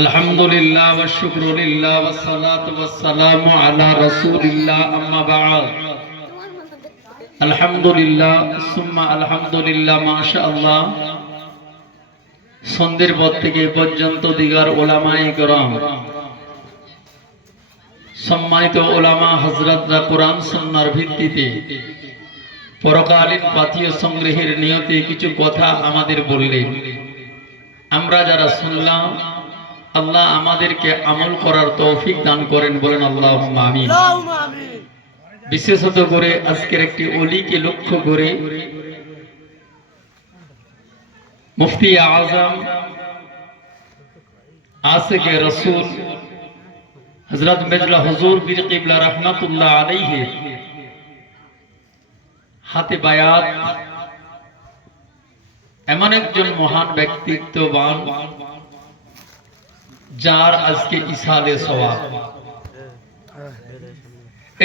আলহামদুলিল্লাহ ওয়া শুকরুলিল্লাহ ওয়া সালাতু ওয়াস সালামু আলা রাসূলিল্লাহ আম্মা বা'দ। আলহামদুলিল্লাহ সুম্মা আলহামদুলিল্লাহ মাশাআল্লাহ। সন্ধ্যের পর থেকে পর্যন্ত দিগার উলামায়ে কেরাম, সম্মানিত উলামা হযরতরা কোরআন সুন্নাহর ভিত্তিতে পরকালীন পাথেয় সংগ্রহের নিয়তে কিছু কথা আমাদের বললেন। আমরা যারা শুনলাম, আল্লাহ আমাদেরকে আমল করার তৌফিক দান করেন, বলেন আল্লাহুম্মা আমিন। বিশেষত করে আজকের একটি ওলিকে লক্ষ্য করে মুফতি আযম আশিকে রাসূল হযরত মির্জা হুজুর পীর কিবলা রাহমাতুল্লাহ আলাইহি হাতে বায়াত, এমন একজন মহান ব্যক্তিত্ববান যার আজকে ইসালে সওয়াব।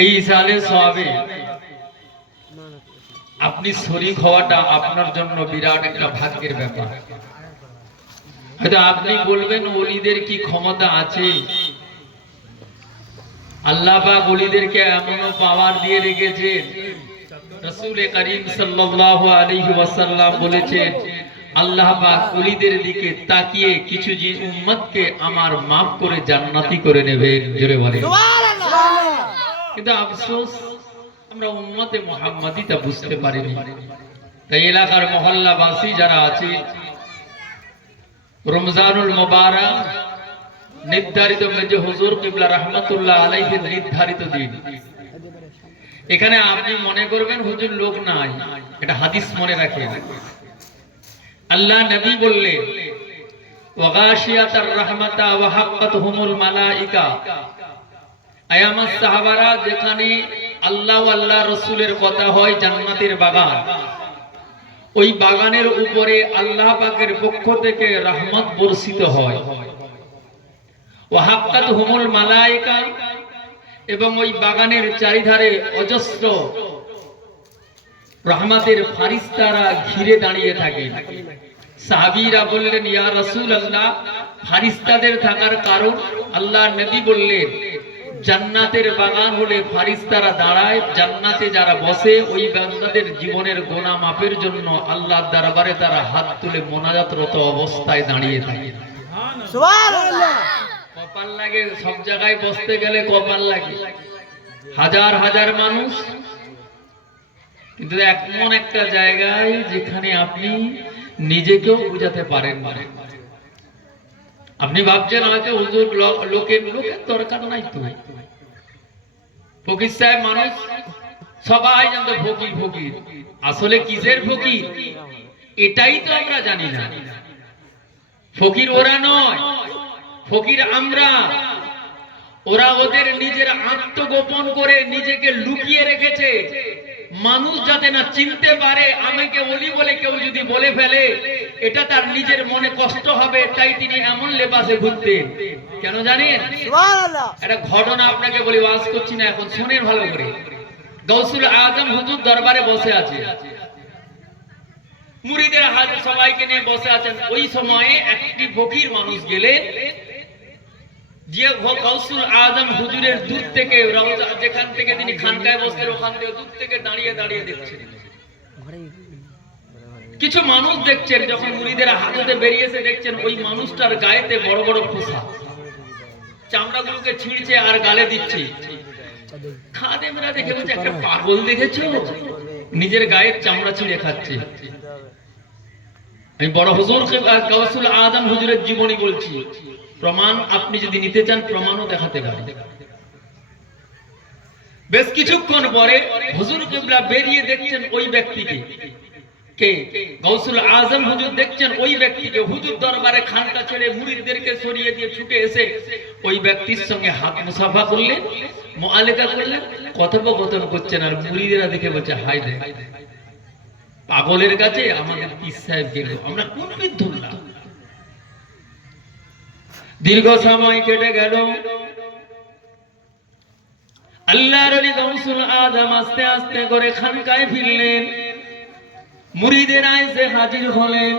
এই ইসালে সওয়াবে আপনি শরীক হওয়াটা আপনার জন্য বিরাট একটা ভাগ্যের ব্যাপার। হয়তো আপনি বলবেন ওলিদের কি ক্ষমতা আছে? আল্লাহ পাক ওলিদেরকে এমন পাওয়ার দিয়ে রেখেছেন, রাসূল করিম সাল্লাল্লাহু আলাইহি ওয়াসাল্লাম বলেছেন, আল্লাহ পাক ওলিদের দিকে তাকিয়ে কিছু উম্মতকে আমার maaf করে জান্নাতি করে নেবেন। জোরে বলেন সুবহানাল্লাহ। কিন্তু আফসোস আমরা উম্মতে মুহাম্মাদিটা বুঝতে পারিনি। তাই এলাকার মহল্লাবাসী যারা আছে, রমজানুল মুবারক নির্ধারিত মেজে হুজুর কিবলা রাহমাতুল্লাহ আলাইহি নির্ধারিত দিন, এখানে আপনি মনে করবেন হুজুর লোক নাই, এটা হাদিস মনে রাখেন। আল্লাহ নবী বললেন, ওয়াগাশিয়াতার রাহমাতা ওয়া হাক্কাতহুমুল মালাইকা। আয়ামাস সাহাবারা, যেখানে আল্লাহ ও আল্লাহ রাসূলের কথা হয়, জান্নাতের বাগান, ওই বাগানের উপরে আল্লাহ পাকের পক্ষ থেকে রহমত বর্ষিত হয়। ওয়া হাক্কাতহুমুল মালাইকা, এবং ওই বাগানের চারিধারে অজস্র রহমতের ফারিস্তারা ঘিরে দাঁড়িয়ে থাকে। সাহাবীরা বললেন, ইয়া রাসূলুল্লাহ, ফারিস্তাদের থাকার কারণ? আল্লাহ নবী বললেন, জান্নাতের বাগান হলে ফারিস্তারা দাঁড়ায়, জান্নাতে যারা বসে ওই বান্দাদের জীবনের গুনাহ মাফের জন্য আল্লাহর দরবারে তারা হাত তুলে মোনাজাতরত অবস্থায় দাঁড়িয়ে থাকে। সুবহানাল্লাহ। কপাল লাগে, সব জায়গায় বসতে গেলে কপাল লাগে, হাজার হাজার মানুষ, কিন্তু এমন একটা জায়গায় যেখানে আপনি নিজেকেও বুঝাতে পারেন না। আপনি ভাবছেন হয়তো হুজুর লোকের দরকার নাই, তো ফকির সাহেব মানুষ, সবাই জানতো ফকির ফকির, আসলে কিসের ফকির এটাই তো আমরা জানি না। ফকির ওরা নয়, ফকির আমরা। ওরা ওদের নিজের আত্মগোপন করে নিজেকে লুকিয়ে রেখেছে, মানুষ যাতে না চিনতে পারে। আমাকে ওলি বলে কেউ যদি বলে ফেলে, এটা তার নিজের মনে কষ্ট হবে, তাই তিনি এমন লেবাসে ঘুরতেন। কেন জানেন? সুবহানাল্লাহ। একটা ঘটনা আপনাকে বলি, ওয়াজ করছি না এখন, শুনেন ভালো করে। গাউসুল আজম হুজুর দরবারে বসে আছে, মুরিদের হাজির সবাইকে নিয়ে বসে আছেন। ওই সময়ে একটি ফকির মানুষ গেলেন, যে গাউসুল আজম হুজুরের দূর থেকে, রওজা যেখান থেকে তিনি খানকায় বসতেন, ওখান থেকে দূর থেকে দাঁড়িয়ে দাঁড়িয়ে দেখছেন। কিছু মানুষ দেখছেন, যখন মুরিদের হাজতে বেরিয়েছে দেখছেন ওই মানুষটার গায়েতে বড় বড় ফোঁসা, চামড়াগুলোকে ছিঁড়ছে আর গালে দিচ্ছে। খাদেমরা দেখে বলছে, একটা পাগল দেখেছো, নিজের গায়ের চামড়া ছিঁড়ে খাচ্ছে। আমি বড় হুজুর গাউসুল আজম হুজুরের জীবনী বলছি, প্রমাণ আপনি যদি নিতে চান প্রমাণও দেখাতে পারি। বেশ কিছুক্ষণ পরে হুজুর কিবলা বেরিয়ে দেখছেন ওই ব্যক্তিকে, কে? গাউসুল আজম হুজুর দেখছেন ওই ব্যক্তিকে। হুজুর দরবারে খানকা ছেড়ে মুরিদদেরকে সরিয়ে দিয়ে ছুটে এসে ওই ব্যক্তির সঙ্গে হাত মুসাফা করলেন, মুআলেকা করলেন, কথোপকথন করছেন। আর মুরিদেরা দেখে বলছে, হায় রে, পাগলের কাছে আমাদের পীর সাহেব গেল, আমরা কোন পীর ধরলাম। দীর্ঘ সময় কেটে গেল, আল্লাহর ওলি গাউসুল আজম আস্তে আস্তে করে খানকায় ফিরলেন। মুরিদেরা এসে হাজির হলেন।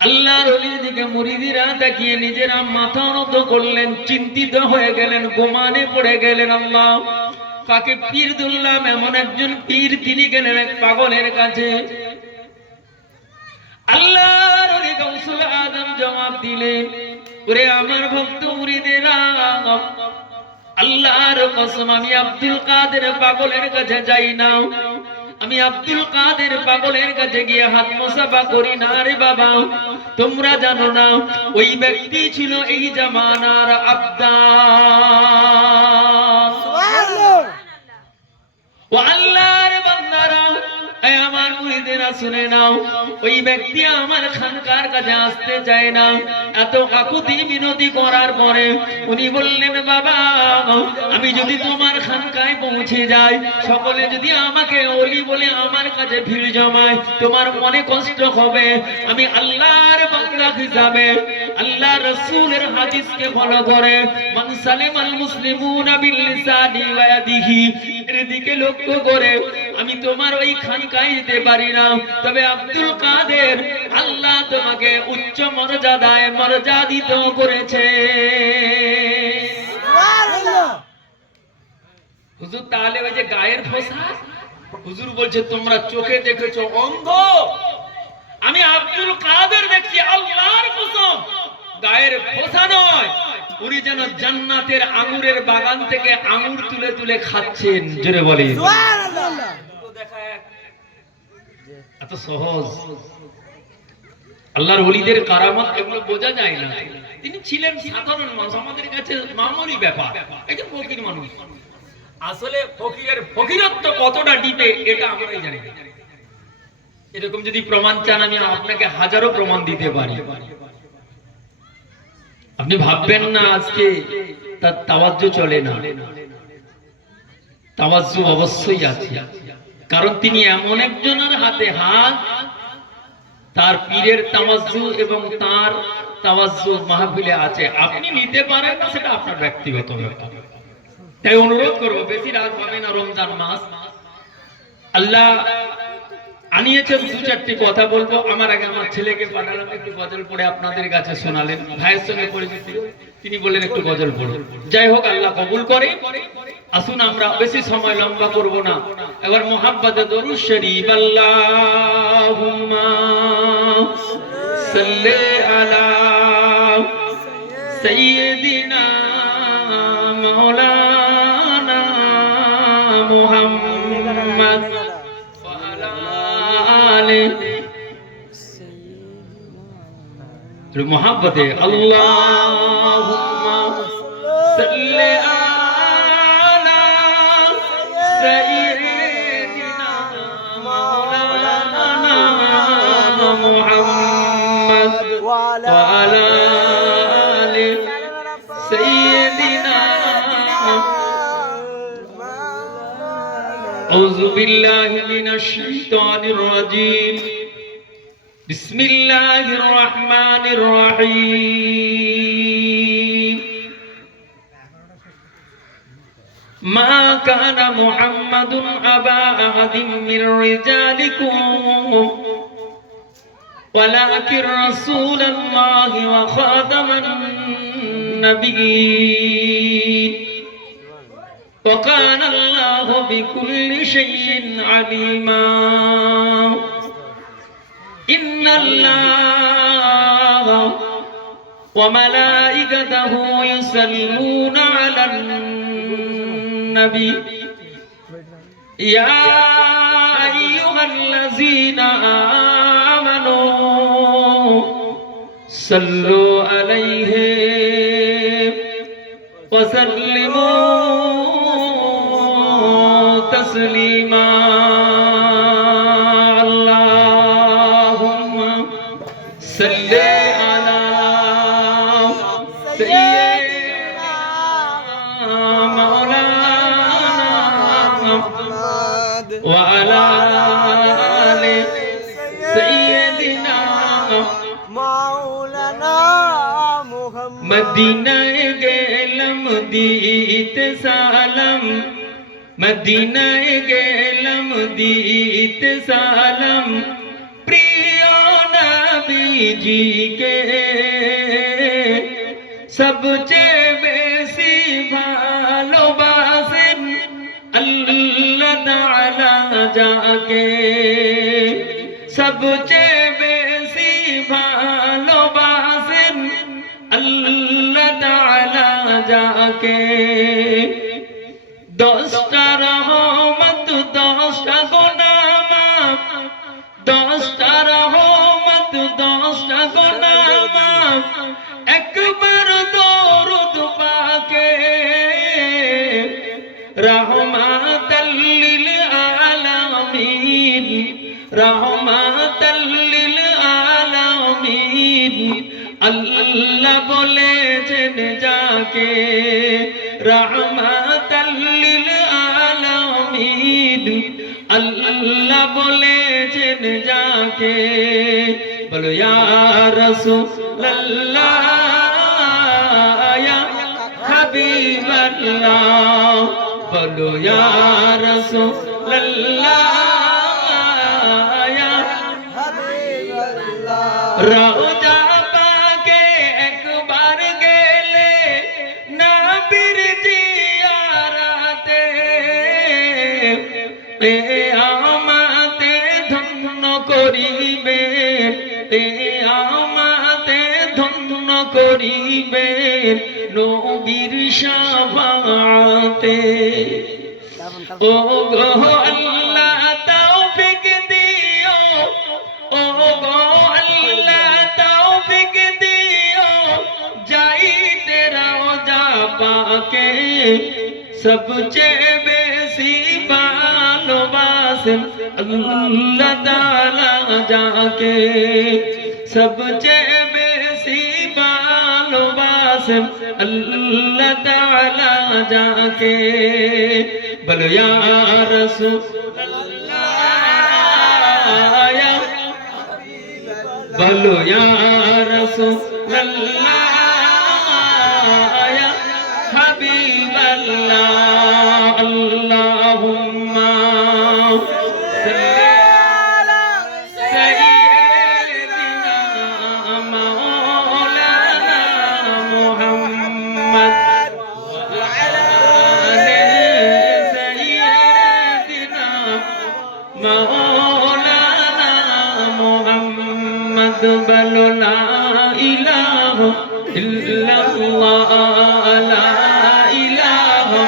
আল্লাহর ওলির দিকে মুরিদিরা তাকিয়ে নিজেরা মাথা নত করলেন, চিন্তিত হয়ে গেলেন, গোমানে পড়ে গেলেন। আল্লাহ কাকে পীর দুল্লাম, এমন একজন পীর, তিনি গেলেন এক পাগলের কাছে। আল্লাহর ওলি গাউসুল আজম জবাব দিলেন, ওরে আমার ভক্ত মুরিদেরা, আল্লাহর কসম আমি আব্দুল কাদের পাগলের কাছে যাই না, আমি আব্দুল কাদের পাগলের কাছে গিয়ে হাত মুসাফা করি না রে বাবা। তোমরা জানো না ওই ব্যক্তি ছিল এই জামানার আব্দাল। সুবহানাল্লাহ। ও আল্লাহর বান্দারা, এ আমার মুরিদেরা শুনে নাও, ওই ব্যক্তি আমার খানকার কাছে আসতে চায় না। এত কাকুতি মিনতি করার পরে উনি বললেন, বাবা আমি যদি তোমার খানকায় পৌঁছে যাই, সকলে যদি আমাকে ওলি বলে আমার কাছে ভিড় জমায়, তোমার মনে কষ্ট হবে। আমি আল্লাহর বান্দা হিসাবে আল্লাহ রাসূলের হাদিসকে ফলো করে মান সালিমাল মুসলিমুনা বিল লিসানি ওয়া ইয়াদিহি এর দিকে লক্ষ্য করে আমি তোমার ওই খানকায় যেতে পারি না। তবে আব্দুল কাদের, আল্লাহ তোমাকে উচ্চ মর্যাদায় মর্যাদিত করেছে। সুবহানাল্লাহ। হুজুর তাহলে ওই যে গায়ের পোশাক, হুজুর বলছে তোমরা চোখে দেখেছো অন্ধ, আমি আব্দুল কাদের দেখছি আল্লাহর কসম, গায়ের পোশাক নয়, উনি যেন জান্নাতের আঙ্গুরের বাগান থেকে আঙ্গুর তুলে তুলে খাচ্ছেন। জোরে বলি সুবহানাল্লাহ। এত সহজ আল্লাহর ওলিদের কারামত, এগুলো বোঝা যায় না। তিনি ছিলেন সাধারণ মানুষ, আমাদের কাছে মামুলি ব্যাপার, একজন ফকির মানুষ। আসলে ফকিরের ফকিরত্ব কতটা ডিপে এটা আমরাই জানি। এরকম যদি প্রমাণ চান, আমি আপনাকে হাজারো প্রমাণ দিতে পারি। আপনি ভাববেন না আজকে তার তাওয়াজ্জু চলে না, তাওয়াজ্জু অবশ্যই আছে। কারণ তিনি এমন একজনের হাতে হাত, তার পীরের তাওয়াজ্জু এবং তার তাওয়াজ্জু মাহফিলে আছে। আপনি নিতে পারেন না, সেটা আপনার ব্যক্তিগত ব্যাপার। তাই অনুরোধ করবো, বেশি রাত হবে না, রমজান মাস, আল্লাহ আনিয়েছেন দু চারটি কথা বলবো। আমার আগে আমার ছেলেকে পাঠালাম, একটু গজল পড়ে আপনাদের কাছে শোনালেন। ভাইয়ের সঙ্গে পরিচিতি, তিনি বললেন একটু গজল পড়ো। যাই হোক, আল্লাহ কবুল করে। আসুন আমরা বেশি সময় লম্বা করব না, এবার মুহাব্বতে দরুদ শরীফ। আল্লাহুম্মা সাল্লি আলা সাইয়্যিদিনা মাওলানা মুহাম্মদ ওয়া আলা আলি মুহাব্বতে আল্লাহুম্মা সাল্লি আলা সাইয়্যিদিনা মাওলানা মুহাম্মদ ওয়া আলা আলি সাইয়্যিদিনা। আউযু বিল্লাহি মিনাশ শাইতানির রাজীম। বিসমিল্লাহির রহমানির রহিম। মা কানা মুহাম্মাদুন আবা আহাদিন মির রিজালিকুম ওয়ালাকিন রাসূলুল্লাহি ওয়া খাতামান নাবিয়্যিন ওয়া কানা আল্লাহু বিকুল্লি শাইইন আলিমা। ইন্নাল্লাহা ওয়া মালাইকাতাহু ইউসাল্লুনা আলান নবী ইয়া আইয়ুহাল্লাযীনা আমানু সাল্লু আলাইহি ওয়া সাল্লিমু তাসলিমা। আল্লাহুম্মা সাল্লি আলা সাইয়্যিদিনা মাওলানা মুহাম্মদ ওয়া আলা আলি সাইয়্যিদিনা মাওলানা মুহাম্মদ। মদিনায় গেলাম দিতে সালাম, মদিনায় গেলাম দিতে সালাম, প্রিয় নবী जी के सबचेয়ে বেশি ভালোবাসেন আল্লাহ তাআলা যাকে सबचेয়ে বেশি ভালোবাসেন আল্লাহ তাআলা যাকে দশটা রহমত দশটা গুনাহ মাফ দশটা রহমত দশটা গুনাহ মাফ একবার দরুদ পাকে রহমাতাল লিল আলামিন রহমাতাল লিল আলামিন আল্লাহ বলেছেন যাকে রহমাতাল লিল আলামিন আল্লাহ বলেছেন যাকে বলো ইয়া রাসূলুল্লাহ ইয়া হাবিবাল্লাহ বলো ইয়া রাসূলুল্লাহ ইয়া হাবিবাল্লাহ রওজা পাকে একবার গেলে নবীর জিয়ারতে আমাতে ধন্য করিবে আমাতে ধন্য করিবে নবীর শাফাতে ও গো আল্লাহ তৌফিক দিও ও গো আল্লাহ তৌফিক দিও যাইতে রওজা পাকে सबचेয়ে বেশি ভালোবাসেন আল্লাহ তাআলা যাকে सबचेয়ে বেশি ভালোবাসেন আল্লাহ তাআলা যাকে বলো ইয়া রাসূলুল্লাহ ইয়া হাবিবাল্লাহ বলো ইয়া রাসূলুল্লাহ ইয়া হাবিবাল্লাহ আল্লাহুম্মা সাল্লি আলা সাইয়্যিদিনা মাওলানা মুহাম্মদ ওয়া আলা আলি সাইয়্যিদিনা মাওলানা মুহাম্মদ বলো লা ইলাহা ইল্লাল্লাহ লা ইলাহা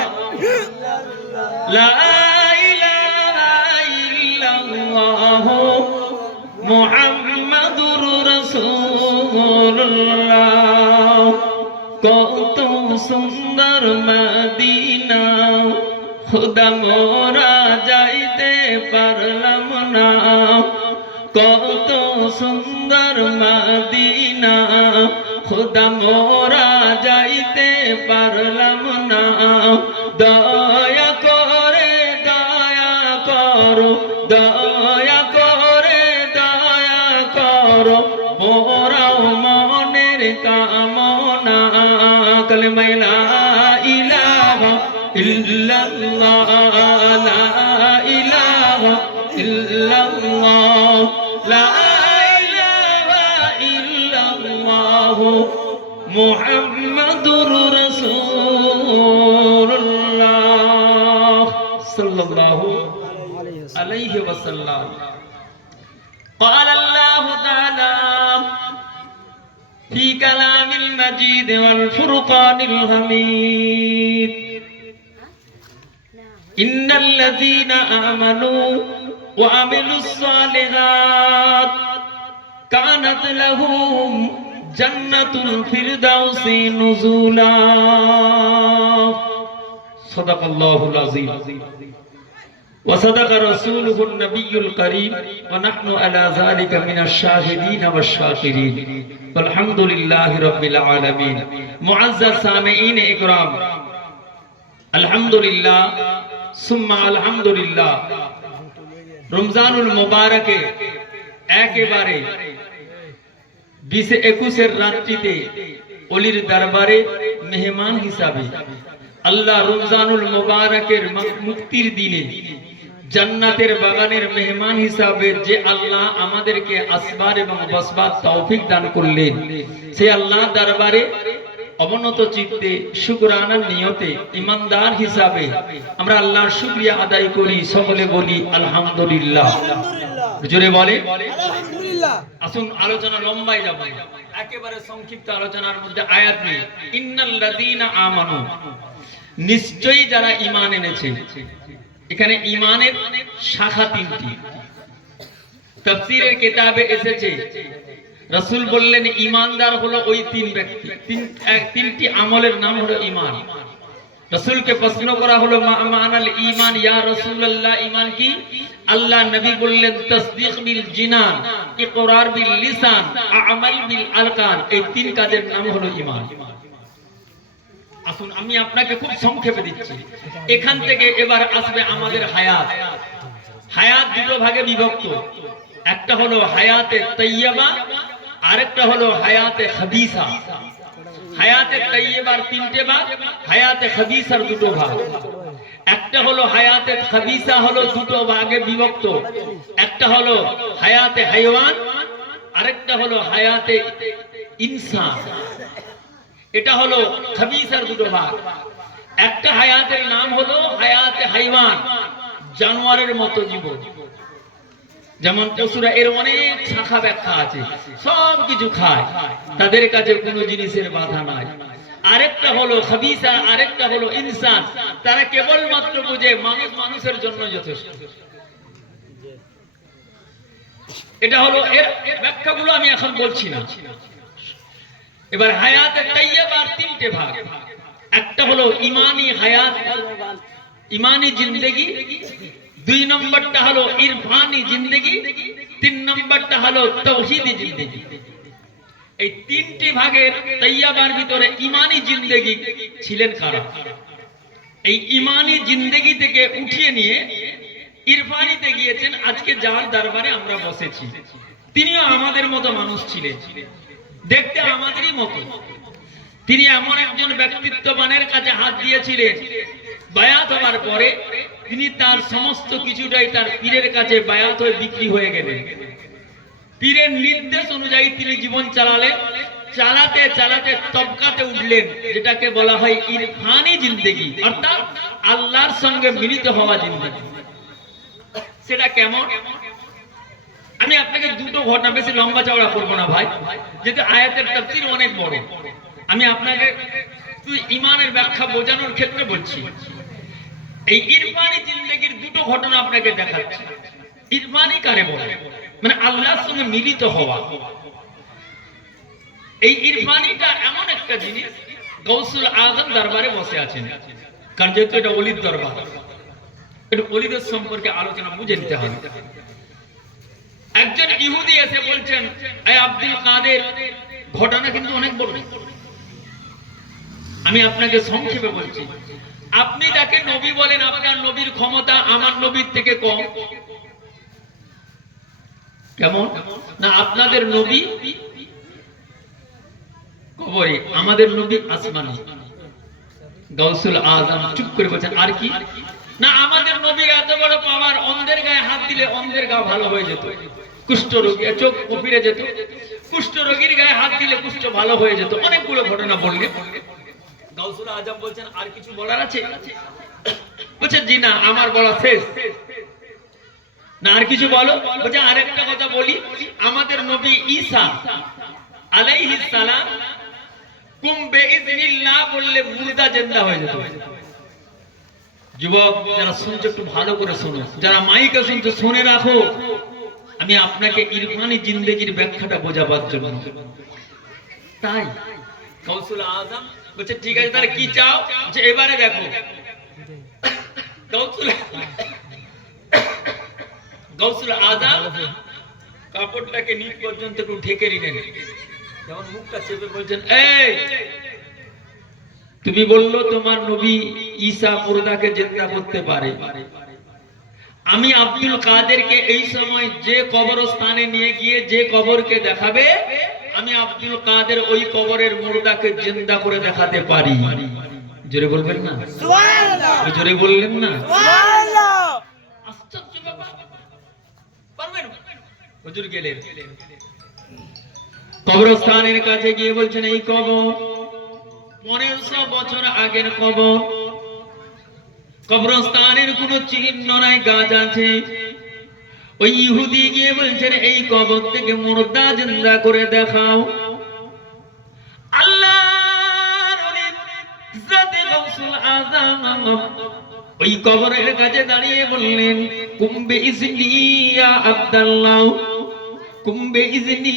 লা ইলাহা ইল্লাল্লাহ মুহাম্মাদুর রাসূলুল্লাহ কত সুন্দর মদিনা খোদা মোরা যাইতে পারলাম না কত সুন্দর মদিনা খোদা মোরা যাইতে পারলাম না দয়া করে দয়া করো দয়া করে দয়া করো মোরাও মনের কামনা কালেমা লা ইলাহা ইল্লাল্লাহ লা ইলাহা ইল্লাল্লাহ লা ইলাহা ইল্লাল্লাহ মুহাম্মাদুর রাসূলুল্লাহ সাল্লাল্লাহু আলাইহি ওয়াসাল্লাম قال الله تعالى في كلام المجيد والفرقان الحميد إن الذين آمنوا وعملوا الصالحات كانت لهم جنة الفردوس نزولا صدق الله العظيم وصدق رسوله النبي الكريم ونحن على ذلك من الشاهدين والشاكرين والحمد لله رب العالمين معزز سامعين اكرام الحمد لله ثم الحمد لله রমজানুল মুবারকে একেবারে 20-21 এর রাত্রিতে অলির দরবারে মেহমান হিসাবে আল্লাহ রমজানুল মুবারকের মুক্তির দিনে জান্নাতের বাগানের মেহমান হিসাবে যে আল্লাহ আমাদেরকে আসবার এবং বসবার তৌফিক দান করলেন, সেই আল্লাহ দরবারে অবনত চিত্তে শুকরানার নিয়তে ইমানদার হিসাবে আমরা আল্লাহর শুকরিয়া আদায় করি। সকলে বলি আলহামদুলিল্লাহ। জোরে বলে আলহামদুলিল্লাহ। আসুন আলোচনা লম্বাই যাব, একেবারে সংক্ষিপ্ত আলোচনার মধ্যে আয়াত নিয়ে, ইন্নাল্লাযীনা আমানু, নিশ্চয়ই যারা ঈমান এনেছে। এখানে ঈমানের শাখা তিনটি, তাফসীরের কিতাবে এসেছে। রাসূল বললেন ঈমানদার হলো ওই তিন ব্যক্তি, তিনটি আমলের নাম হলো ঈমান। রাসূলকে প্রশ্ন করা হলো মা আমানাল ঈমান ইয়া রাসূলুল্লাহ, ঈমান কি? আল্লাহ নবী বললেন তাসদীক বিল জিনান, ইকরার বিল লিসান, আমাল বিল আরকান। এই তিন কাজের নাম হলো ঈমান। আসুন আমি আপনাকে খুব সংক্ষেপে দিচ্ছি। এখান থেকে এবার আসবে আমাদের হায়াত। হায়াত দুটো ভাগে বিভক্ত, একটা হলো হায়াতে তাইয়্যিবা, আরেকটা হলো হায়াতে খাবিসা। হায়াতে তাইয়্যিবার তিনটে ভাগ, হায়াতে খাবিসার দুটো ভাগ। একটা হলো হায়াতে খাবিসা, হলো দুটো ভাগে বিভক্ত, একটা হলো হায়াতে হাইওয়ান, আরেকটা হলো হায়াতে ইনসান। এটা হলো খাবিসার দুটো ভাগ। একটা হায়াতের নাম হলো হায়াতে হাইওয়ান, জানোয়ারের মতো জীবন, যেমন পশুরা, এর অনেক শাখা ব্যাখ্যা আছে, সব কিছু খায়, তাদের কাছে কোনো জিনিসের বাধা নাই। আরেকটা হলো খাবিসা, আরেকটা হলো ইনসান, তারা কেবলমাত্র বুঝে মানুষ মানুষের জন্য যথেষ্ট। এটা হলো এর ব্যাখ্যাগুলো আমি এখন বলছি না। এবার হায়াতে তাইয়্যিবার তিনটে ভাগ, একটা হলো ইমানি হায়াত, ইমানি জিন্দেগি, দুই নম্বরটা হলো ইরফানি জিন্দেগি, তিন নম্বরটা হলো তাওহীদি জিন্দেগি। এই তিনটি ভাগের তাইয়্যিবার ভিতরে ইমানি জিন্দেগি ছিলেন কারা? এই ইমানি জিন্দেগি থেকে উঠিয়ে নিয়ে ইরফানিতে গিয়েছেন আজকে যার দরবারে আমরা বসেছি। তিনিও আমাদের মতো মানুষ ছিলেন, দেখতে আমাদেরই মতো। তিনি এমন একজন ব্যক্তিত্ববানের কাছে হাত দিয়েছিলেন, বায়াত হওয়ার পরে তিনি তার সমস্ত কিছুটাই তার পীরের কাছে বায়াত হয়ে বিক্রি হয়ে গেলেন। পীরের নির্দেশ অনুযায়ী তিনি জীবন চালালেন। চালাতে চালাতে তবকাতে উঠলেন, যেটাকে বলা হয় ইরফানি জিন্দেগি, অর্থাৎ আল্লাহর সঙ্গে মিলিত হওয়া জিন্দেগি। সেটা কেমন? আমি আপনাকে দুটো ঘটনা, বেশি লম্বা চওড়া করবো না ভাই, যেহেতু আয়াতের তাফসীর অনেক বড়, আমি আপনাকে ঈমানের ব্যাখ্যা বোঝানোর ক্ষেত্রে বলছি। এই ইরফানি জিন্দেগির দুটো ঘটনা আপনাকে দেখাচ্ছি। ইরফানি কারে বলে? মানে আল্লাহর সঙ্গে মিলিত হওয়া। এই ইরফানিটা এমন একটা জিনিস, গৌসুল আজম দরবারে বসে আছেন, কারণ যেহেতু এটা ওলির দরবার, একটু ওলিদের সম্পর্কে আলোচনা বুঝে নিতে হবে। একজন ইহুদি এসে বলছেন, এই আব্দুল কাদের, ঘটনা কিন্তু অনেক বড়, আমি আপনাকে সংক্ষেপে বলছি। আপনি যাকে নবী বলেন, আপনার নবীর ক্ষমতা আমার নবীর থেকে কম কেমন? না, আপনাদের নবী কবরে, আমাদের নবী আসমানে। গৌসুল আজম চুপ করে বলছেন, আর কি? না, আমাদের নবীর এত বড় পাওয়ার, অন্ধের গায়ে হাত দিলে অন্ধের গা ভালো হয়ে যেত, কুষ্ঠ রোগী চোখ ফিরে যেত, কুষ্ঠ রোগীর গায়ে হাত দিলে কুষ্ঠ ভালো হয়ে যেত। অনেকগুলো ঘটনা বললে গৌসুল আজম বলছেন, আর কিছু বলার আছে? বলছে, জি না, আমার বলা শেষ। না, আর কিছু বলো? বলছে, আরেকটা কথা বলি, আমাদের নবী ঈসা আলাইহিস সালাম কুম বিইজনিল্লাহ বললে মুর্দা জিন্দা হয়ে যেত। যুবক যারা শুনছো একটু ভালো করে শোনো, যারা মাইকে শুনছো শুনে রাখো, আমি আপনাকে ইরফানি জিন্দেগির ব্যাখ্যাটা বোঝাবার জন্য। তাই গৌসুল আজম বলছে, ঠিক আছে, তাহলে কি চাও? যে এবারে দেখো, গৌসুল আজম কাপড়টাকে নিচ পর্যন্ত একটু ঢেকে নিলেন, যেমন মুখটা চেপে বলছেন, এই তুমি বললো তোমার নবী ঈসা মুর্দাকে জিন্দা করতে পারে, আমি আব্দুল কাদেরকে এই সময় যে কবরস্থানে নিয়ে গিয়ে যে কবরকে দেখাবে, আমি আব্দুল কাদের ওই কবরের মুর্দাকে জিন্দা করে দেখাতে পারি। জোরে বলবেন না? সুবহানাল্লাহ। জোরে বললেন না? সুবহানাল্লাহ। আশ্চর্য ব্যাপার, পারবেন? হুজুর গেলেন কবরস্থানের কাছে গিয়ে বলছেন এই কবর 1500 বছর আগের কবর, কবরস্থানের কোনো চিহ্ন নাই, গাছ আছে। ওই ইহুদি গিয়ে বলছেন এই কবর থেকে মুর্দা জিন্দা করে দেখাও। আল্লাহর ওলি হযরত গাউসুল আযম ওই কবরের কাছে দাঁড়িয়ে বললেন কুম্বে ইজনি ইয়া আব্দুল্লাহ, কুম্বে ইজনি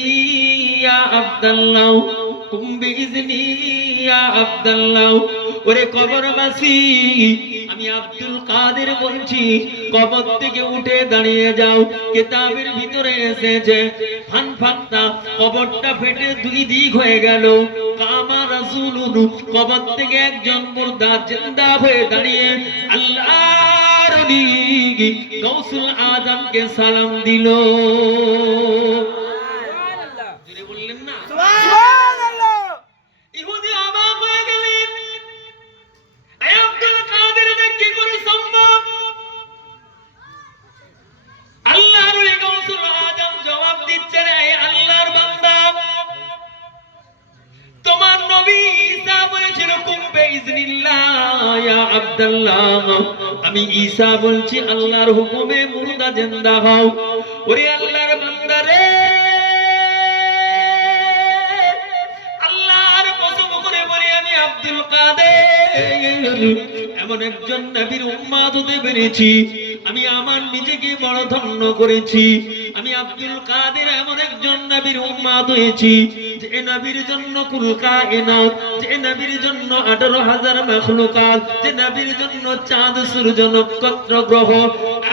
ইয়া আব্দুল্লাহ, কুম্বে ইজনি ইয়া আব্দুল্লাহ। ওরে কবরবাসী, আমি আব্দুল কাদের বলছি, কবর থেকে উঠে দাঁড়িয়ে যাও। কিতাবের ভিতরে এসেছে ফানফাক্তা, কবরটা ফেটে দুই দিক হয়ে গেল। কামা রাসূলুন, কবর থেকে একজন মুর্দা জিন্দা হয়ে দাঁড়িয়ে আল্লাহর ওলি গাউসুল আযমকে সালাম দিল। সুবহানাল্লাহ, জোরে বললেন না সুবহানাল্লাহ। ইহুদি অবাক হয়ে গেলেন, এই আব্দুল কাদের কি করে সম্ভব? আল্লাহর ওলি গাউসুল আযম জবাব দিচ্ছেন, এই আল্লাহর বান্দা, তোমার নবী ঈসা বলেছিল কুম্বে ইজনিল্লাহ ইয়া আব্দুল্লাহ, আমি ঈসা বলছি আল্লাহর হুকুমে মুর্দা জিন্দা হও। ওরে আল্লাহর বান্দা রে, আল্লাহর কসম করে বলি আমি আব্দুল কাদের এমন একজন নবীর উম্মত হতে পেরেছি, আমি আমার নিজেকে বড় ধন্য করেছি। আমি আব্দুল কাদের এমন একজন নবীর উম্মত হয়েছি যে নবীর জন্য কুল কায়নাত, যে নবীর জন্য 18,000 মাখলুকাত, যে নবীর জন্য চাঁদ সূর্য নক্ষত্র গ্রহ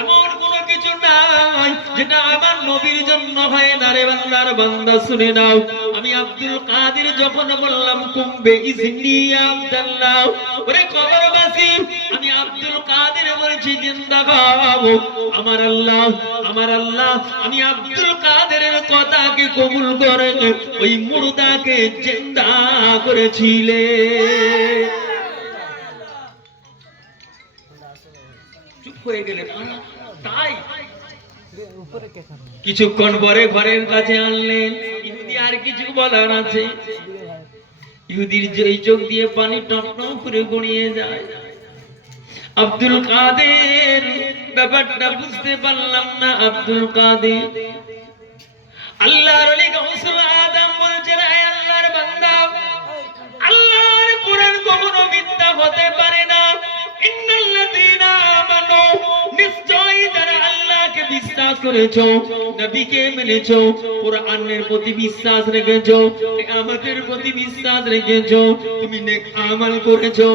এমন কোন কিছু নাই যেটা আমার নবীর জন্য হয় না রে আল্লাহর বান্দা শুনে নাও। আমি আব্দুল কাদের যখন বললাম কুম্বে ইজনি ইয়া আব্দুল্লাহ, ওরে কবরবাসী, আমি আব্দুল কাদের বলছি জিন্দা হও। আমার আল্লাহ, আমার আল্লাহ, আমি আব্দুল কাদেরের কথাকে কবুল করে ওই মুর্দাকে জিন্দা করেছিলে। চুপ হয়ে গেলেন। তাই কিছুক্ষণ পরে ঘরের কাছে আনলেন। ইহুদি আর কিছু বলার আছে? ইহুদির এই চোখ দিয়ে পানি টপ টপ করে গড়িয়ে যায়। আব্দুল কাদের ব্যাপারটা বুঝতে পারলাম না। আব্দুল কাদের, আল্লাহর ওলি গাউসুল আযম বলছেন, হে আল্লাহর বান্দা, আল্লাহর কোরআন কখনো মিথ্যা হতে পারে না। ইন্নাল্লাযীনা আমানু, নিশ্চয়ই যারা আল্লাহকে বিশ্বাস করেছো, নবীকে মেনেছো, কোরআনের প্রতি বিশ্বাস রেখেছো, কিয়ামতের প্রতি বিশ্বাস রেখেছো, তুমি নেক আমল করেছো,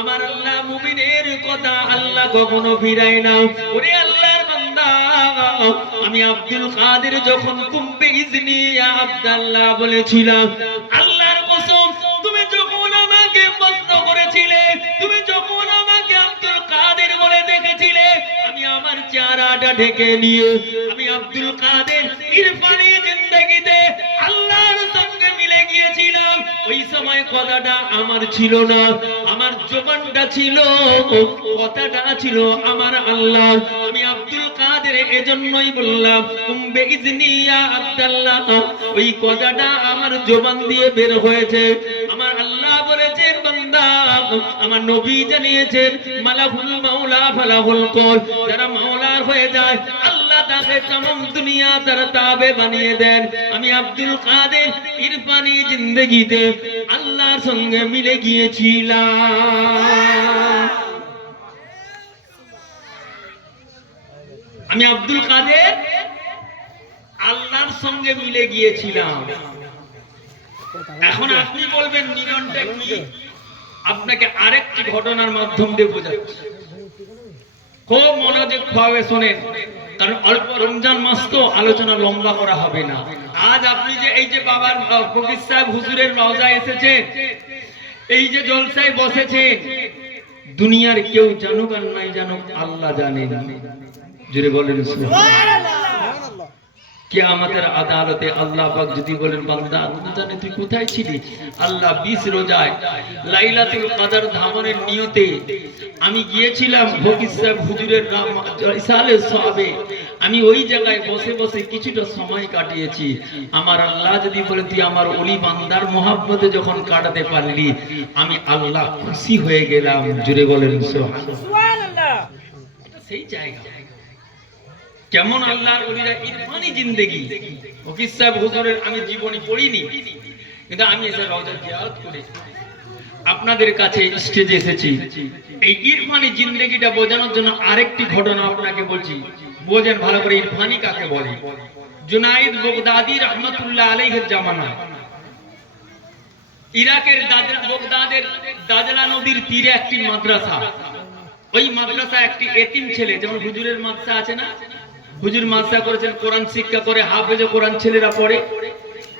আমার আল্লাহ মুমিনের কথা আল্লাহ কখনো ফিরায় না। ওরে আল্লাহর বান্দা, আমি আব্দুল কাদের যখন কুম্বে ইজনি ইয়া আব্দুল্লাহ বলেছিলাম, আল্লাহর কসম, তুমি যখন আমাকে প্রশ্ন করেছিলে, তুমি যখন আমাকে আব্দুল কাদের বলে দেখেছিলে, আমি আমার চেহারাটা ঢেকে নিয়ে আমি আব্দুল কাদের ইরফানি জিন্দেগিতে আল্লাহর সঙ্গে মিলে গিয়েছিলাম। ওই সময় কথাটা আমার ছিল না, আমার জবানটা ছিল, কথাটা ছিল আমার আল্লাহ। আমি আব্দুল কাদের এজন্যই বললাম কুম্বে ইজনি ইয়া আব্দুল্লাহ, ওই কথাটা আমার জবান দিয়ে বের হয়েছে। আমার আল্লাহ বলেছেন, বান্দা, আমার নবী জানিয়েছেন, মালাকুল মাওলা ফালাহুল কল, যারা মাওলার হয়ে যায় আল্লাহ তাকে तमाम দুনিয়া তার তাবে বানিয়ে দেন। আমি আব্দুল কাদের ইরফানি জিন্দেগিতে আল্লাহর সঙ্গে মিলে গিয়েছিলাম। আমি আব্দুল কাদের আল্লাহর সঙ্গে মিলে গিয়েছিলাম। এখন আপনি বলবেন মিলনটা কি? আপনাকে আরেকটি ঘটনার মাধ্যম দিয়ে বোঝাচ্ছি, খুব মনোযোগ ভাবে শোনেন, কারণ অল্প রমজান মাস তো আলোচনা লম্বা করা হবে না। আজ আপনি যে এই যে বাবার ফকির সাহেব হুজুরের রওজায় এসেছেন, এই যে জলসায় বসেছেন, দুনিয়ার কেউ জানুক আর নাই জানুক, আল্লাহ জানেন। জোরে বলেন সুবহানাল্লাহ। কিয়ামতের আদালতে আল্লাহ পাক যদি বলেন বান্দা জানে তুই কোথায় ছিলি, আল্লাহ 20 রোজায় লাইলাতুল কদর ধামনের নিয়তে আমি গিয়েছিলাম ফকির সাহেব হুজুরের ইসালে সওয়াবে, আমি ওই জায়গায় বসে বসে কিছুটা সময় কাটিয়েছি। আমার আল্লাহ যদি বলে তুই আমার ওলি বান্দার মহব্বতে যখন কাটাতে পারলি, আমি আল্লাহ খুশি হয়ে গেলাম। জুড়ে বলেন সুবহানাল্লাহ। এটা সেই জায়গা। কেমন আল্লাহর ওলিরা ইরফানি জিন্দেগি। ফকির সাহেব হুজুরের আমি জীবনী পড়িনি, কিন্তু আমি এসে রওজা জিয়ারত করেছি, আপনাদের কাছে স্টেজে এসেছি। এই ইরফানি জিন্দেগিটা বোঝানোর জন্য আরেকটি ঘটনা আপনাকে বলছি, বোঝেন ভালো করে ইরফানি কাকে বলে। জুনাইদ বাগদাদি রহমাতুল্লাহ আলাইহির জামানা, ইরাকের বাগদাদের দাজলা নদীর তীরে একটি মাদ্রাসা। ওই মাদ্রাসা একটি এতিম ছেলে, যেমন হুজুরের মাদ্রাসা আছে না, হুজুর মাদ্রাসা করেছেন, কোরআন শিক্ষা করে, হাফেজে কোরআন ছেলেরা পড়ে।